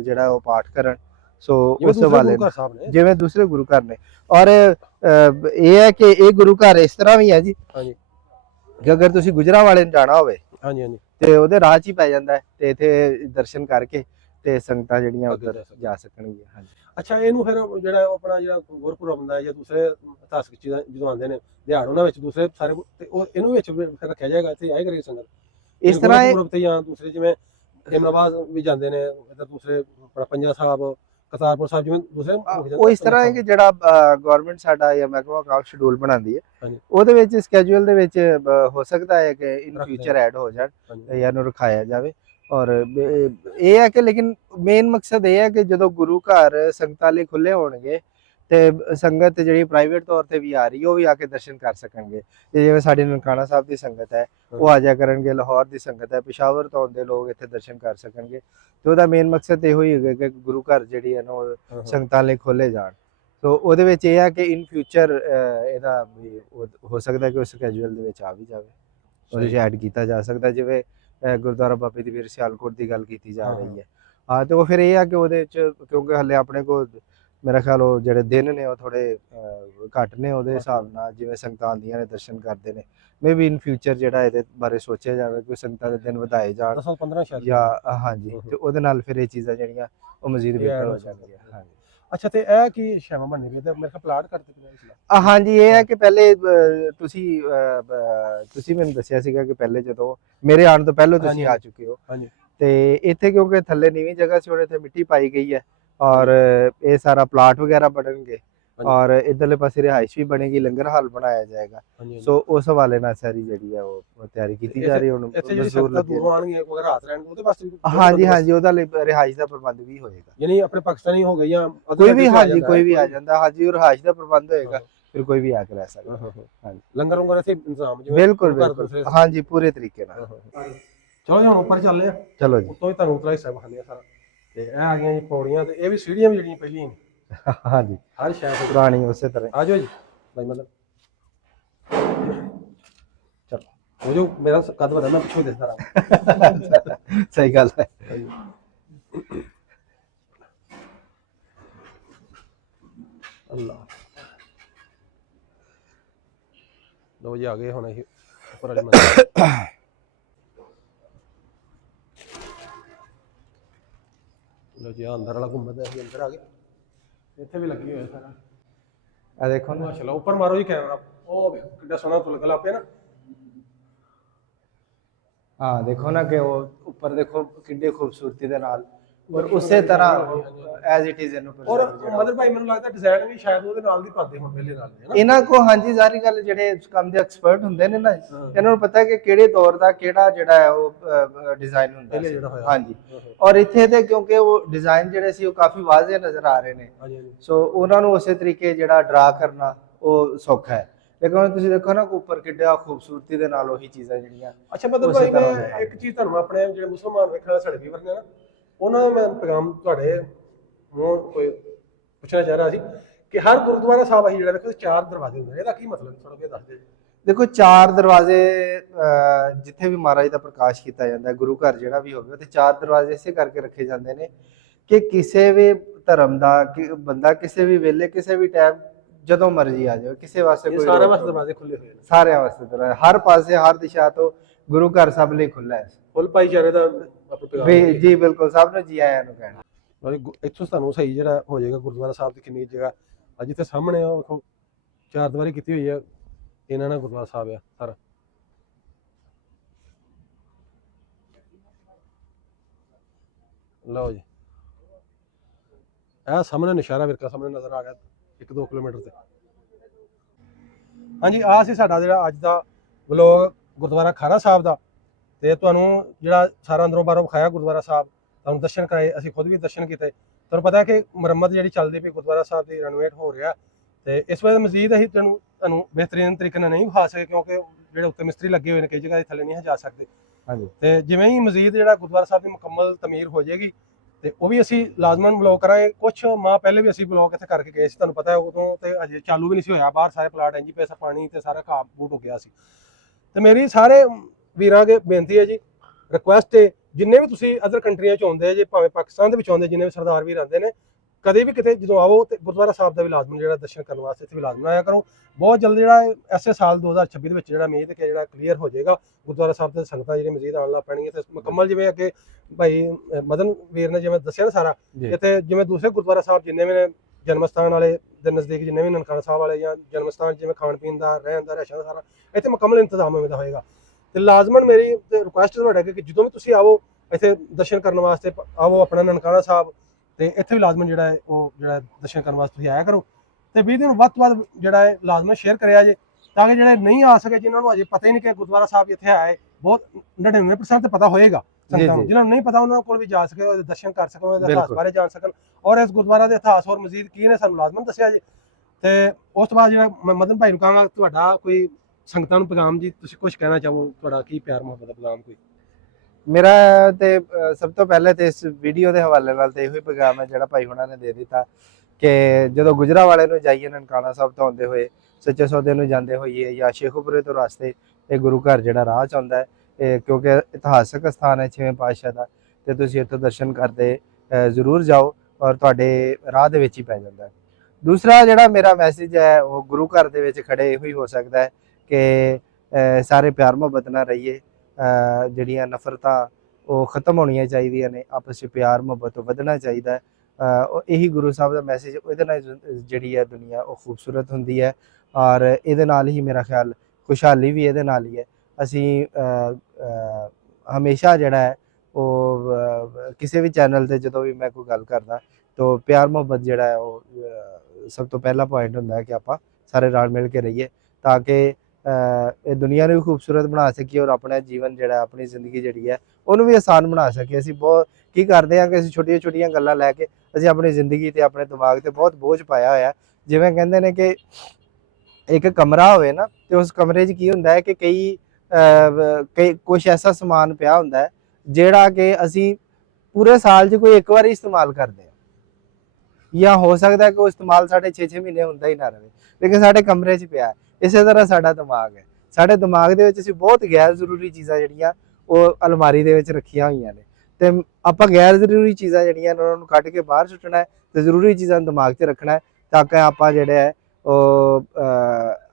ਜਿਹੜਾ ਉਹ ਪਾਠ ਕਰਨ। ਸੋ ਉਸ ਵਾਲੇ ਜਿਵੇਂ ਦੂਸਰੇ ਗੁਰੂ ਘਰ ਨੇ। ਔਰ ਇਹ ਹੈ ਕਿ ਇਹ ਗੁਰੂ ਘਰ ਇਸ ਤਰ੍ਹਾਂ ਵੀ ਹੈ ਜੀ ਕਿ ਅਗਰ ਤੁਸੀਂ ਗੁਜਰਾਂਵਾਲੇ ਨੂੰ ਜਾਣਾ ਹੋਵੇ ਤੇ ਉਹਦੇ ਰਾਹ 'ਚ ਹੀ ਪੈ ਜਾਂਦਾ ਹੈ, ਤੇ ਇੱਥੇ ਦਰਸ਼ਨ ਕਰਕੇ ਤੇ ਸੰਗਤਾਂ ਜਿਹੜੀਆਂ ਉੱਧਰ ਜਾ ਸਕਣਗੀਆਂ। ਹਾਂਜੀ। ਅੱਛਾ, ਇਹਨੂੰ ਫਿਰ ਜਿਹੜਾ ਆਪਣਾ ਜਿਹੜਾ ਗੁਰਪੁਰਬ ਹੁੰਦਾ ਜਾਂ ਦੂਸਰੇ ਇਤਿਹਾਸਕ ਚੀਜ਼ਾਂ ਜਦੋਂ ਆਉਂਦੇ ਨੇ ਦਿਹਾੜ, ਉਹਨਾਂ ਵਿੱਚ ਦੂਸਰੇ ਸਾਰੇ ਤੇ ਉਹ ਇਹਨੂੰ ਵਿੱਚ ਫਿਰ ਰੱਖਿਆ ਜਾਏਗਾ, ਇੱਥੇ ਆਏ ਕਰੇ ਸੰਗਤ ਇਸ ਤਰ੍ਹਾਂ ਗੁਰਪੁਰਬ ਤੇ ਜਾਂ ਦੂਸਰੇ ਜਿਵੇਂ ਹਿਮਰਾਬਾਦ ਵੀ ਜਾਂਦੇ ਨੇ ਇੱਧਰ, ਦੂਸਰੇ ਆਪਣਾ ਪੰਜਾ ਸਾਹਿਬ, ਕਰਤਾਰਪੁਰ ਸਾਹਿਬ, ਜਿਵੇਂ ਦੂਸਰੇ ਉਹ ਇਸ ਤਰ੍ਹਾਂ ਹੈ ਕਿ ਜਿਹੜਾ ਗਵਰਨਮੈਂਟ ਸਾਡਾ ਜਾਂ ਮਹਿਕਮਾ ਕਾਫ ਸ਼ਡਿਊਲ ਬਣਾਉਂਦੀ ਹੈ, ਉਹਦੇ ਵਿੱਚ ਸਕੇਜੂਲ ਦੇ ਵਿੱਚ ਹੋ ਸਕਦਾ ਹੈ ਕਿ ਇਨ ਫਿਊਚਰ ਐਡ ਹੋ ਜਾਣ ਜਾਂ ਇਹਨੂੰ ਰਖਾਇਆ ਜਾਵੇ। ਔਰ ਇਹ ਹੈ ਕਿ ਲੇਕਿਨ ਮੇਨ ਮਕਸਦ ਇਹ ਹੈ ਕਿ ਜਦੋਂ ਗੁਰੂ ਘਰ ਸੰਗਤਾਂ ਲਈ ਖੁੱਲੇ ਹੋਣਗੇ ਤੇ ਸੰਗਤ ਜਿਹੜੀ ਪ੍ਰਾਈਵੇਟ ਤੌਰ ਤੇ ਵੀ ਆ ਰਹੀ ਉਹ ਵੀ ਆ ਕੇ ਦਰਸ਼ਨ ਕਰ ਸਕਣਗੇ। ਜਿਵੇਂ ਸਾਡੀ ਨਨਕਾਣਾ ਸਾਹਿਬ ਦੀ ਸੰਗਤ ਹੈ ਉਹ ਆ ਜਾ ਕਰਨਗੇ, ਲਾਹੌਰ ਦੀ ਸੰਗਤ ਹੈ, ਪਿਸ਼ਾਵਰ ਤੋਂ ਆਉਂਦੇ ਲੋਕ ਇੱਥੇ ਦਰਸ਼ਨ ਕਰ ਸਕਣਗੇ। ਤੇ ਉਹਦਾ ਮੇਨ ਮਕਸਦ ਇਹੋ ਹੀ ਹੋਏਗਾ ਕਿ ਗੁਰੂ ਘਰ ਜਿਹੜੀ ਹੈ ਨਾ ਉਹ ਸੰਗਤਾਂ ਲਈ ਖੋਲੇ ਜਾਣ। ਸੋ ਉਹਦੇ ਵਿੱਚ ਇਹ ਹੈ ਕਿ ਇਨ ਫਿਊਚਰ ਇਹਦਾ ਹੋ ਸਕਦਾ ਕਿ ਉਸ ਸਕੇਜੂਲ ਦੇ ਵਿੱਚ ਆ ਵੀ ਜਾਵੇ, ਉਹਦੇ 'ਚ ਐਡ ਕੀਤਾ ਜਾ ਸਕਦਾ। ਜਿਵੇਂ ਗੁਰਦੁਆਰਾ ਬਾਬੇ ਦੀ ਵੀਰ ਸਿਆਲਕੋਟ ਦੀ ਗੱਲ ਕੀਤੀ ਜਾ ਰਹੀ ਹੈ, ਹਾਂ, ਤੇ ਉਹ ਫਿਰ ਇਹ ਆ ਕਿ ਉਹਦੇ 'ਚ ਕਿਉਂਕਿ ਹਲੇ ਆਪਣੇ ਕੋਲ ਮੇਰਾ ਖਿਆਲ ਉਹ ਜਿਹੜੇ ਦਿਨ ਨੇ ਉਹ ਥੋੜੇ ਘੱਟ ਨੇ, ਉਹਦੇ ਹਿਸਾਬ ਨਾਲ ਜਿਵੇਂ ਸੰਗਤਾਂ ਆਉਂਦੀਆਂ ਨੇ ਦਰਸ਼ਨ ਕਰਦੇ ਨੇ, ਮੇਬੀ ਇਨ ਫਿਊਚਰ ਜਿਹੜਾ ਇਹਦੇ ਬਾਰੇ ਸੋਚਿਆ ਜਾਵੇ ਕਿ ਸੰਗਤਾਂ ਦੇ ਦਿਨ ਵਧਾਏ ਜਾਣ ਜਾਂ ਹਾਂਜੀ, ਤੇ ਉਹਦੇ ਨਾਲ ਫਿਰ ਇਹ ਚੀਜ਼ਾਂ ਜਿਹੜੀਆਂ ਉਹ ਮਜ਼ੀਦ ਬਿਹਤਰ ਹੋ ਜਾਣਗੀਆਂ। ਹਾਂਜੀ। ਅੱਛਾ, ਤੇ ਇਹ ਕੀ ਸ਼ੈਵਾ ਬਣਨੀ ਪਈ ਤੇ ਮੇਰੇ ਕੋਲ ਪਲਾਟ ਕਰ ਦਿੱਤੇ? ਹਾਂਜੀ, ਇਹ ਹੈ ਕਿ ਪਹਿਲੇ ਤੁਸੀਂ ਮੈਨੂੰ ਦੱਸਿਆ ਸੀਗਾ ਕਿ ਪਹਿਲੇ ਜਦੋਂ ਮੇਰੇ ਆਉਣ ਤੋਂ ਪਹਿਲਾਂ ਤੁਸੀਂ ਆ ਚੁੱਕੇ ਹੋ, ਤੇ ਇੱਥੇ ਕਿਉਂਕਿ ਥੱਲੇ ਨੀਵੀਂ ਜਗ੍ਹਾ ਸੀ, ਉਹਦੇ ਤੇ ਮਿੱਟੀ ਪਾਈ ਗਈ ਹੈ ਔਰ ਇਹ ਸਾਰਾ ਪਲਾਟ ਵਗੈਰਾ ਬਣਨਗੇ। ਔਰ ਇਧਰਲੇ ਪਾਸੇ ਰਿਹਾਇਸ਼ ਵੀ ਬਣੇਗੀ, ਲੰਗਰ ਹਾਲ ਬਣਾਇਆ ਜਾਏਗਾ। ਹਾਂਜੀ ਸੋ ਉਸ ਹਵਾਲੇ ਨਾਲ ਸਾਰੀ ਜਿਹੜੀ ਹੈ ਉਹ ਤਿਆਰੀ ਕੀਤੀ ਜਾ ਰਹੀ ਹੈ। ਹੁਣ ਇੱਥੇ ਜਿਹੜੀ ਮਜ਼ਦੂਰ ਸੰਗਤਾਂ ਲੱਗੇ ਦੂਰੋਂ ਆਉਣਗੀਆਂ ਕੋਈ ਰਾਤ ਰਹਿਣ ਉਹਦੇ ਵਾਸਤੇ ਵੀ ਹਾਂਜੀ ਹਾਂਜੀ, ਉਹਦਾ ਲਈ ਰਿਹਾਇਸ਼ ਦਾ ਪ੍ਰਬੰਧ ਵੀ ਹੋਏਗਾ। ਯਾਨੀ ਆਪਣੇ ਪਾਕਿਸਤਾਨੀ ਹੋ ਗਏ ਜਾਂ ਕੋਈ ਵੀ ਹਾਂਜੀ ਕੋਈ ਵੀ ਆ ਜਾਂਦਾ, ਹਾਂਜੀ, ਉਹ ਰਿਹਾਇਸ਼ ਦਾ ਪ੍ਰਬੰਧ ਹੋਏਗਾ, ਫਿਰ ਕੋਈ ਵੀ ਆ ਕੇ ਰਹਿ ਸਕਦਾ। ਹਾਂਜੀ, ਲੰਗਰ ਲੰਗਰ ਇੱਥੇ ਇੰਤਜ਼ਾਮ ਬਿਲਕੁਲ ਬਿਲਕੁਲ, ਹਾਂਜੀ, ਪੂਰੇ ਤਰੀਕੇ ਨਾਲ। ਚਲੋ ਜੀ ਹੁਣ ਉੱਪਰ ਚੱਲਦੇ ਆ। ਚਲੋ ਜੀ। ਉੱਤੋਂ ਹੀ ਤੁਹਾਨੂੰ ਉਤਲਾ ਹਿੱਸਾ ਵਿਖਾਉਂਦੇ ਆ ਸਾਰਾ। ਤੇ ਇਹ ਆ ਗਈਆਂ ਜੀ ਪੌੜੀਆਂ, ਤੇ ਇਹ ਵੀ ਸੀੜੀਆਂ ਵੀ ਜਿਹੜੀਆਂ ਪਹਿਲੀਆਂ ਨੇ ਹਾਂਜੀ, ਹਰ ਸ਼ਹਿਰ ਪੁਰਾਣੀ ਉਸੇ ਤਰ੍ਹਾਂ। ਆ ਜਾਓ ਜੀ ਭਾਈ ਮਤਲਬ ਚਲੋ, ਉਹ ਜੋ ਮੇਰਾ ਕੱਦ ਵੱਡਾ ਮੈਂ ਪਿੱਛੋਂ ਦਿਸਦਾ ਰਹਾ। ਸਹੀ ਗੱਲ ਹੈ। ਅੱਲਾਹ ਲੋ ਜੀ ਆ ਗਏ ਹੁਣ ਅਸੀਂ ਉੱਪਰ ਵਾਲੇ ਮੰਜ਼ਿਲ। ਲੋ ਜੀ ਅੰਦਰ ਵਾਲਾ ਗੁੰਬਦ ਹੈ, ਅਸੀਂ ਅੰਦਰ ਆ ਗਏ। ਇੱਥੇ ਵੀ ਲੱਗੀ ਹੋਈ ਸਾਰਾ। ਆ ਦੇਖੋ ਨਾ, ਮਾਸ਼ਾਅੱਲਾ ਉੱਪਰ ਮਾਰੋ ਜੀ ਕੈਮਰਾ, ਉਹ ਵੇਖੋ ਕਿੱਡਾ ਸੋਹਣਾ ਤੁਲਕ ਲਾ ਪਿਆ ਨਾ। ਹਾਂ ਦੇਖੋ ਨਾ ਕਿ ਉਹ ਉੱਪਰ ਦੇਖੋ ਕਿੰਨੀ ਖੂਬਸੂਰਤੀ ਦੇ ਨਾਲ, ਔਰ ਉਸੇ ਤਰ੍ਹਾਂ ਐਜ਼ ਇਟ ਇਜ਼ ਇਹਨੂੰ ਔਰ preserve ਜਿਹੜਾ ਮਦਰ ਭਾਈ ਮੈਨੂੰ ਲੱਗਦਾ ਡਿਜ਼ਾਈਨ ਵੀ ਸ਼ਾਇਦ ਉਹਦੇ ਨਾਲ ਦੀ ਪਾਉਂਦੇ ਹੁਣ ਪਹਿਲੇ ਨਾਲ ਹੈ ਨਾ। ਇਹਨਾਂ ਕੋ, ਹਾਂਜੀ, ਜ਼ਾਰੀ ਗੱਲ, ਜਿਹੜੇ ਇਸ ਕੰਮ ਦੇ ਐਕਸਪਰਟ ਹੁੰਦੇ ਨੇ ਨਾ, ਇਹਨਾਂ ਨੂੰ ਪਤਾ ਹੈ ਕਿ ਕਿਹੜੇ ਦੌਰ ਦਾ ਕਿਹੜਾ ਜਿਹੜਾ ਹੈ ਉਹ ਡਿਜ਼ਾਈਨ ਹੁੰਦਾ ਪਹਿਲੇ ਸੀ। ਜਿਹੜਾ ਹੋਇਆ। ਹਾਂਜੀ, ਔਰ ਇੱਥੇ ਤੇ ਕਿਉਂਕਿ ਉਹ ਡਿਜ਼ਾਈਨ ਜਿਹੜੇ ਸੀ ਉਹ ਕਾਫੀ ਵਾਜ਼ਿਹ ਨਜ਼ਰ ਆ ਰਹੇ ਨੇ, ਹਾਂਜੀ ਹਾਂਜੀ ਸੋ ਉਹਨਾਂ ਨੂੰ ਉਸੇ ਤਰੀਕੇ ਜਿਹੜਾ ਡਰਾ ਕਰਨਾ ਉਹ ਸੌਖਾ ਹੈ। ਲੇਕਿਨ ਹੁਣ ਤੁਸੀਂ ਦੇਖੋ ਨਾ ਉੱਪਰ ਕਿੱਡਾ ਖੂਬਸੂਰਤੀ ਦੇ ਨਾਲ ਉਹੀ ਚੀਜ਼ਾਂ ਜਿਹੜੀਆਂ। ਅੱਛਾ ਮਦਰ ਭਾਈ ਮੈਂ ਇੱਕ ਚੀਜ਼ ਤੁਹਾਨੂੰ ਆਪਣੇ ਜਿਹੜੇ ਮੁਸਲਮਾਨ ਵੇਖਣ ਵਾਲੇ ਸਾਡੇ ਵੀਵਰ ਨੇ ਨਾ, ਉਹਨਾਂ ਨੂੰ ਮੈਂ ਪੈਗਾਮ ਤੁਹਾਡੇ ਮੂੰਹੋਂ ਕੋਈ ਪੁੱਛਣਾ ਚਾਹ ਰਿਹਾ ਸੀ ਕਿ ਹਰ ਗੁਰਦੁਆਰਾ ਸਾਹਿਬ ਅਸੀਂ ਜਿਹੜਾ ਵੇਖੋ 4 ਦਰਵਾਜ਼ੇ ਹੁੰਦੇ ਨੇ, ਇਹਦਾ ਕੀ ਮਤਲਬ ਥੋੜਾ ਜਿਹਾ ਦੱਸ ਦਿਓ ਜੀ। ਦੇਖੋ 4 ਦਰਵਾਜ਼ੇ, ਜਿੱਥੇ ਵੀ ਮਹਾਰਾਜ ਦਾ ਪ੍ਰਕਾਸ਼ ਕੀਤਾ ਜਾਂਦਾ ਹੈ, ਗੁਰੂ ਘਰ ਜਿਹੜਾ ਵੀ ਹੋਵੇ, ਤੇ 4 ਦਰਵਾਜ਼ੇ ਇਸੇ ਕਰਕੇ ਰੱਖੇ ਜਾਂਦੇ ਨੇ ਕਿ ਕਿਸੇ ਵੀ ਧਰਮ ਦਾ ਬੰਦਾ ਕਿਸੇ ਵੀ ਵੇਲੇ ਕਿਸੇ ਵੀ ਟਾਈਮ ਜਦੋਂ ਮਰਜ਼ੀ ਆ ਜਾਵੇ, ਕਿਸੇ ਵਾਸਤੇ ਕੋਈ ਸਾਰਿਆਂ ਵਾਸਤੇ ਦਰਵਾਜ਼ੇ ਖੁੱਲੇ ਹੋਏ ਨੇ, ਸਾਰਿਆਂ ਵਾਸਤੇ ਦਰਵਾਜ਼ੇ ਹਰ ਪਾਸੇ ਹਰ ਦਿਸ਼ਾ ਤੋਂ ਗੁਰੂ ਘਰ ਸਭ ਲਈ ਖੁੱਲਾ ਹੈ। ਫੁੱਲ ਭਾਈਚਾਰੇ ਦਾ ਆਪਣਾ ਪੈਗਾਮ ਜੀ ਬਿਲਕੁਲ, ਸਭ ਨੂੰ ਜੀ ਆਇਆਂ ਨੂੰ ਕਹਿਣਾ। ਇੱਥੋਂ ਤੁਹਾਨੂੰ ਸਹੀ ਜਿਹੜਾ ਹੋ ਜਾਏਗਾ ਗੁਰਦੁਆਰਾ ਸਾਹਿਬ ਦੀ ਕਿੰਨੀ ਜਗ੍ਹਾ ਅੱਜ ਇੱਥੇ ਸਾਹਮਣੇ ਆ, ਵੇਖੋ 4 ਦੀਵਾਰੀ ਕੀਤੀ ਹੋਈ ਹੈ, ਇਹਨਾਂ ਨਾਲ ਗੁਰਦੁਆਰਾ ਸਾਹਿਬ ਆ ਸਾਰਾ। ਲਓ ਜੀ ਇਹ ਸਾਹਮਣੇ ਨਸ਼ਾਰਾ ਵਿਰਕਾ ਸਾਹਮਣੇ ਨਜ਼ਰ ਆ ਗਿਆ 1-2 ਕਿਲੋਮੀਟਰ ਤੇ। ਹਾਂਜੀ ਆਹ ਸੀ ਸਾਡਾ ਜਿਹੜਾ ਅੱਜ ਦਾ ਵਲੋਗ ਗੁਰਦੁਆਰਾ ਖਾਰਾ ਸਾਹਿਬ ਦਾ, ਤੇ ਤੁਹਾਨੂੰ ਜਿਹੜਾ ਸਾਰਾ ਅੰਦਰੋਂ ਬਾਹਰੋਂ ਵਿਖਾਇਆ ਗੁਰਦੁਆਰਾ ਸਾਹਿਬ, ਤੁਹਾਨੂੰ ਦਰਸ਼ਨ ਕਰਾਏ, ਅਸੀਂ ਖੁਦ ਵੀ ਦਰਸ਼ਨ ਕੀਤੇ। ਤੁਹਾਨੂੰ ਪਤਾ ਕਿ ਮੁਰੰਮਤ ਜਿਹੜੀ ਚੱਲਦੀ ਪਈ ਗੁਰਦੁਆਰਾ ਸਾਹਿਬ ਦੀ, ਰੈਨੋਵੇਟ ਹੋ ਰਿਹਾ, ਤੇ ਇਸ ਵਜ੍ਹਾ ਮਜ਼ੀਦ ਅਸੀਂ ਤੁਹਾਨੂੰ ਬਿਹਤਰੀਨ ਤਰੀਕੇ ਨਾਲ ਨਹੀਂ ਵਿਖਾ ਸਕੇ ਕਿਉਂਕਿ ਜਿਹੜੇ ਉੱਤੇ ਮਿਸਤਰੀ ਲੱਗੇ ਹੋਏ ਨੇ ਕਈ ਜਗ੍ਹਾ ਦੇ ਥੱਲੇ ਨਹੀਂ ਜਾ ਸਕਦੇ। ਹਾਂਜੀ, ਤੇ ਜਿਵੇਂ ਹੀ ਮਜ਼ੀਦ ਜਿਹੜਾ ਗੁਰਦੁਆਰਾ ਸਾਹਿਬ ਦੀ ਮੁਕੰਮਲ ਤਮੀਰ ਹੋ ਜਾਏਗੀ ਤੇ ਉਹ ਵੀ ਅਸੀਂ ਲਾਜ਼ਮਨ ਬਲੌਗ ਕਰਾਂਗੇ। ਕੁਛ ਮਾਹ ਪਹਿਲੇ ਵੀ ਅਸੀਂ ਬਲੌਗ ਇੱਥੇ ਕਰਕੇ ਗਏ ਸੀ, ਤੁਹਾਨੂੰ ਪਤਾ ਹੈ ਉਦੋਂ ਤੇ ਅਜੇ ਚਾਲੂ ਵੀ ਨਹੀਂ ਸੀ ਹੋਇਆ, ਬਾਹਰ ਸਾਰੇ ਪਲਾਟ ਇੰਜੀ ਪਏ ਸੀ, ਪਾਣੀ ਤੇ ਸਾਰਾ ਘਾਹ ਬੂਟ ਹੋ ਗਿਆ ਸੀ। ਤੇ ਮੇਰੀ ਸਾਰੇ ਵੀਰਾਂ ਅੱਗੇ ਬੇਨਤੀ ਹੈ ਜੀ, ਰਿਕੁਐਸਟ ਹੈ, ਜਿੰਨੇ ਵੀ ਤੁਸੀਂ ਅਦਰ ਕੰਟਰੀਆਂ ਚ ਆਉਂਦੇ ਜੇ, ਭਾਵੇਂ ਪਾਕਿਸਤਾਨ ਦੇ ਵਿੱਚ ਆਉਂਦੇ, ਜਿੰਨੇ ਵੀ ਸਰਦਾਰ ਵੀਰ ਆਉਂਦੇ ਨੇ, ਕਦੇ ਵੀ ਕਿਤੇ ਜਦੋਂ ਆਵੋ ਤੇ ਗੁਰਦੁਆਰਾ ਸਾਹਿਬ ਦਾ ਵੀ ਲਾਜ਼ਮਨ ਜਿਹੜਾ ਦਰਸ਼ਨ ਕਰਨ ਵਾਸਤੇ ਇੱਥੇ ਵੀ ਲਾਜ਼ਮਨ ਆਇਆ ਕਰੋ। ਬਹੁਤ ਜਲਦ ਜਿਹੜਾ ਐਸੇ ਸਾਲ 2026 ਦੇ ਵਿੱਚ ਜਿਹੜਾ ਉਮੀਦ ਕਿ ਜਿਹੜਾ ਕਲੀਅਰ ਹੋ ਜਾਏਗਾ ਗੁਰਦੁਆਰਾ ਸਾਹਿਬ ਦੇ ਸੰਗਤਾਂ ਜਿਹੜੀ ਮਜ਼ੀਦ ਆਉਣ ਲੱਗ ਪੈਣਗੀਆਂ ਤੇ ਮੁਕੰਮਲ ਜਿਵੇਂ ਅੱਗੇ ਭਾਈ ਮਦਨ ਵੀਰ ਨੇ ਜਿਵੇਂ ਦੱਸਿਆ ਨਾ ਸਾਰਾ, ਇੱਥੇ ਜਿਵੇਂ ਦੂਸਰੇ ਗੁਰਦੁਆਰਾ ਸਾਹਿਬ ਜਿੰਨੇ ਵੀ ਨੇ ਜਨਮ ਸਥਾਨ ਵਾਲੇ ਦੇ ਨਜ਼ਦੀਕ ਜਿੰਨੇ ਵੀ ਨਨਕਾਣਾ ਸਾਹਿਬ ਵਾਲੇ ਜਾਂ ਜਨਮ ਸਥਾਨ ਜਿਵੇਂ ਖਾਣ ਪੀਣ ਦਾ, ਰਹਿਣ ਦਾ, ਰਹਿਸ਼ਾਂ ਦਾ, ਸਾਰਾ ਇੱਥੇ ਮੁਕੰਮਲ ਇੰਤਜ਼ਾਮ ਉਵੇਂ ਦਾ ਹੋਏਗਾ। ਤੇ ਲਾਜ਼ਮਨ ਮੇਰੀ ਰਿਕੁਐਸਟ ਤੁਹਾਡਾ ਕਿ ਜਦੋਂ ਵੀ ਤੁਸੀਂ ਆਵੋ ਇੱਥੇ ਦਰਸ਼ਨ ਕਰਨ ਵਾਸਤੇ ਆਵੋ ਆਪਣਾ ਨਨਕਾਣਾ ਸਾਹਿਬ, ਤੇ ਇੱਥੇ ਵੀ ਲਾਜ਼ਮਨ ਜਿਹੜਾ ਹੈ ਉਹ ਜਿਹੜਾ ਦਰਸ਼ਨ ਕਰਨ ਵਾਸਤੇ ਤੁਸੀਂ ਆਇਆ ਕਰੋ। ਤੇ ਵੀਡੀਓ ਨੂੰ ਵੱਧ ਤੋਂ ਵੱਧ ਜਿਹੜਾ ਹੈ ਲਾਜ਼ਮਨ ਸ਼ੇਅਰ ਕਰਿਆ ਜੇ, ਤਾਂ ਕਿ ਜਿਹੜੇ ਨਹੀਂ ਆ ਸਕੇ, ਜਿਨ੍ਹਾਂ ਨੂੰ ਅਜੇ ਪਤਾ ਹੀ ਨਹੀਂ ਕਿ ਗੁਰਦੁਆਰਾ ਸਾਹਿਬ ਇੱਥੇ ਆਇਆ ਹੈ, ਬਹੁਤ 99% ਤੇ ਪਤਾ ਹੋਏਗਾ ਸੰਗਤਾਂ ਨੂੰ, ਜਿਨ੍ਹਾਂ ਨੂੰ ਨਹੀਂ ਪਤਾ ਉਹਨਾਂ ਕੋਲ ਵੀ ਜਾ ਸਕੇ, ਉਹਦੇ ਦਰਸ਼ਨ ਕਰ ਸਕਣ, ਉਹਦੇ ਇਤਿਹਾਸ ਬਾਰੇ ਜਾਣ ਸਕਣ, ਔਰ ਇਸ ਗੁਰਦੁਆਰਾ ਦੇ ਇਤਿਹਾਸ ਹੋਰ ਮਜ਼ੀਦ ਕੀ ਨੇ ਸਾਨੂੰ ਲਾਜ਼ਮਨ ਦੱਸਿਆ ਜੇ। ਤੇ ਉਸ ਤੋਂ ਬਾਅਦ ਜਿਹੜਾ ਮੈਂ ਮਦਨ ਭਾਈ ਨੂੰ ਕਹਾਂਗਾ, ਤੁਹਾਡਾ ਕੋਈ ਸੰਗਤਾਂ ਨੂੰ ਪੈਗਾਮ ਜੀ, ਤੁਸੀਂ ਕੁਝ ਕਹਿਣਾ ਚਾਹੋ, ਤੁਹਾਡਾ ਕੀ ਪਿਆਰ ਮੁਹੱਬਤ ਦਾ ਪੈਗਾਮ ਕੋਈ? ਮੇਰਾ ਤੇ ਸਭ ਤੋਂ ਪਹਿਲੇ ਤੇ ਇਸ ਵੀਡੀਓ ਦੇ ਹਵਾਲੇ ਨਾਲ ਤੇ ਇਹੋ ਹੀ ਪੈਗਾਮ ਹੈ ਜਿਹੜਾ ਭਾਈ ਹੁਣਾਂ ਨੇ ਦੇ ਦਿੱਤਾ ਕਿ ਜਦੋਂ ਗੁਜਰਾਂਵਾਲੇ ਨੂੰ ਜਾਈਏ, ਨਨਕਾਣਾ ਸਾਹਿਬ ਤੋਂ ਆਉਂਦੇ ਹੋਏ, ਸੱਚੇ ਸੌਦੇ ਨੂੰ ਜਾਂਦੇ ਹੋਈਏ ਜਾਂ ਸ਼ੇਖੂਪੁਰੇ ਤੋਂ ਰਸਤੇ, ਇਹ ਗੁਰੂ ਘਰ ਜਿਹੜਾ ਰਾਹ 'ਚ ਆਉਂਦਾ ਹੈ, ਇਹ ਕਿਉਂਕਿ ਇਤਿਹਾਸਕ ਸਥਾਨ ਹੈ 6ਵੇਂ ਪਾਤਸ਼ਾਹ ਦਾ, ਤੇ ਤੁਸੀਂ ਇੱਥੋਂ ਦਰਸ਼ਨ ਕਰਦੇ ਜ਼ਰੂਰ ਜਾਓ, ਔਰ ਤੁਹਾਡੇ ਰਾਹ ਦੇ ਵਿੱਚ ਹੀ ਪੈ ਜਾਂਦਾ ਹੈ। ਦੂਸਰਾ ਜਿਹੜਾ ਮੇਰਾ ਮੈਸੇਜ ਹੈ ਉਹ ਗੁਰੂ ਘਰ ਦੇ ਵਿੱਚ ਖੜੇ ਇਹੋ ਹੀ ਹੋ ਸਕਦਾ ਹੈ ਕਿ ਸਾਰੇ ਪਿਆਰ ਮੁਹੱਬਤ ਨਾਲ ਰਹੀਏ, ਜਿਹੜੀਆਂ ਨਫ਼ਰਤਾਂ ਉਹ ਖਤਮ ਹੋਣੀਆਂ ਚਾਹੀਦੀਆਂ ਨੇ, ਆਪਸ 'ਚ ਪਿਆਰ ਮੁਹੱਬਤ ਵਧਣਾ ਚਾਹੀਦਾ ਹੈ। ਇਹੀ ਗੁਰੂ ਸਾਹਿਬ ਦਾ ਮੈਸੇਜ, ਇਹਦੇ ਨਾਲ ਜਿਹੜੀ ਹੈ ਦੁਨੀਆ ਉਹ ਖੂਬਸੂਰਤ ਹੁੰਦੀ ਹੈ, ਔਰ ਇਹਦੇ ਨਾਲ ਹੀ ਮੇਰਾ ਖਿਆਲ ਖੁਸ਼ਹਾਲੀ ਵੀ ਇਹਦੇ ਨਾਲ ਹੀ ਹੈ। ਅਸੀਂ ਹਮੇਸ਼ਾ ਜਿਹੜਾ ਹੈ ਉਹ ਕਿਸੇ ਵੀ ਚੈਨਲ ਤੇ ਜਦੋਂ ਵੀ ਮੈਂ ਕੋਈ ਗੱਲ ਕਰਦਾ ਤਾਂ ਪਿਆਰ ਮੁਹੱਬਤ ਜਿਹੜਾ ਹੈ ਉਹ ਸਭ ਤੋਂ ਪਹਿਲਾ ਪੁਆਇੰਟ ਹੁੰਦਾ ਹੈ ਕਿ ਆਪਾਂ ਸਾਰੇ ਰਲ ਮਿਲ ਕੇ ਰਹੀਏ ਤਾਂ ਕਿ ਇਹ ਦੁਨੀਆ ਨੂੰ ਵੀ ਖੂਬਸੂਰਤ ਬਣਾ ਸਕੀਏ ਔਰ ਆਪਣਾ ਜੀਵਨ ਜਿਹੜਾ ਆਪਣੀ ਜ਼ਿੰਦਗੀ ਜਿਹੜੀ ਹੈ ਉਹਨੂੰ ਵੀ ਆਸਾਨ ਬਣਾ ਸਕੀਏ। ਅਸੀਂ ਬਹੁਤ ਕੀ ਕਰਦੇ ਹਾਂ ਕਿ ਅਸੀਂ ਛੋਟੀਆਂ ਛੋਟੀਆਂ ਗੱਲਾਂ ਲੈ ਕੇ ਅਸੀਂ ਆਪਣੀ ਜ਼ਿੰਦਗੀ ਤੇ ਆਪਣੇ ਦਿਮਾਗ ਤੇ ਬਹੁਤ ਬੋਝ ਪਾਇਆ ਹੋਇਆ। ਜਿਵੇਂ ਕਹਿੰਦੇ ਨੇ ਕਿ ਇੱਕ ਕਮਰਾ ਹੋਵੇ ਨਾ ਤੇ ਉਸ ਕਮਰੇ 'ਚ ਕੀ ਹੁੰਦਾ ਹੈ ਕਿ ਕਈ ਕੁਛ ਐਸਾ ਸਮਾਨ ਪਿਆ ਹੁੰਦਾ ਹੈ ਜਿਹੜਾ ਕਿ ਅਸੀਂ ਪੂਰੇ ਸਾਲ 'ਚ ਕੋਈ ਇੱਕ ਵਾਰੀ ਇਸਤੇਮਾਲ ਕਰਦੇ ਹਾਂ, ਜਾਂ ਹੋ ਸਕਦਾ ਕਿ ਉਹ ਇਸਤੇਮਾਲ ਸਾਡੇ 6-6 ਮਹੀਨੇ ਹੁੰਦਾ ਹੀ ਨਾ ਰਹੇ, ਲੇਕਿਨ ਸਾਡੇ ਕਮਰੇ 'ਚ ਪਿਆ। ਇਸੇ ਤਰ੍ਹਾਂ ਸਾਡਾ ਦਿਮਾਗ ਹੈ। ਸਾਡੇ ਦਿਮਾਗ ਦੇ ਵਿੱਚ ਅਸੀਂ ਬਹੁਤ ਗੈਰ ਜ਼ਰੂਰੀ ਚੀਜ਼ਾਂ ਜਿਹੜੀਆਂ ਉਹ ਅਲਮਾਰੀ ਦੇ ਵਿੱਚ ਰੱਖੀਆਂ ਹੋਈਆਂ ਨੇ, ਤੇ ਆਪਾਂ ਗੈਰ ਜ਼ਰੂਰੀ ਚੀਜ਼ਾਂ ਜਿਹੜੀਆਂ ਉਹਨਾਂ ਨੂੰ ਕੱਢ ਕੇ ਬਾਹਰ ਸੁੱਟਣਾ ਹੈ ਤੇ ਜ਼ਰੂਰੀ ਚੀਜ਼ਾਂ ਨੂੰ ਦਿਮਾਗ 'ਚ ਰੱਖਣਾ ਹੈ ਤਾਂ ਕਿ ਆਪਾਂ ਜਿਹੜੇ ਹੈ ਉਹ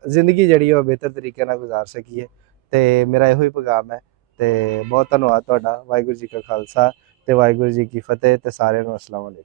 ਜ਼ਿੰਦਗੀ ਜਿਹੜੀ ਉਹ ਬਿਹਤਰ ਤਰੀਕੇ ਨਾਲ ਗੁਜ਼ਾਰ ਸਕੀਏ। ਤੇ ਮੇਰਾ ਇਹੋ ਹੀ ਪੈਗਾਮ ਹੈ ਤੇ ਬਹੁਤ ਧੰਨਵਾਦ ਤੁਹਾਡਾ। ਵਾਹਿਗੁਰੂ ਜੀ ਕਾ ਖਾਲਸਾ ਤੇ ਵਾਹਿਗੁਰੂ ਜੀ ਕੀ ਫਤਿਹ ਤੇ ਸਾਰਿਆਂ ਨੂੰ ਅਸਲਾਮ ਵਾਲੇਕੁਮ।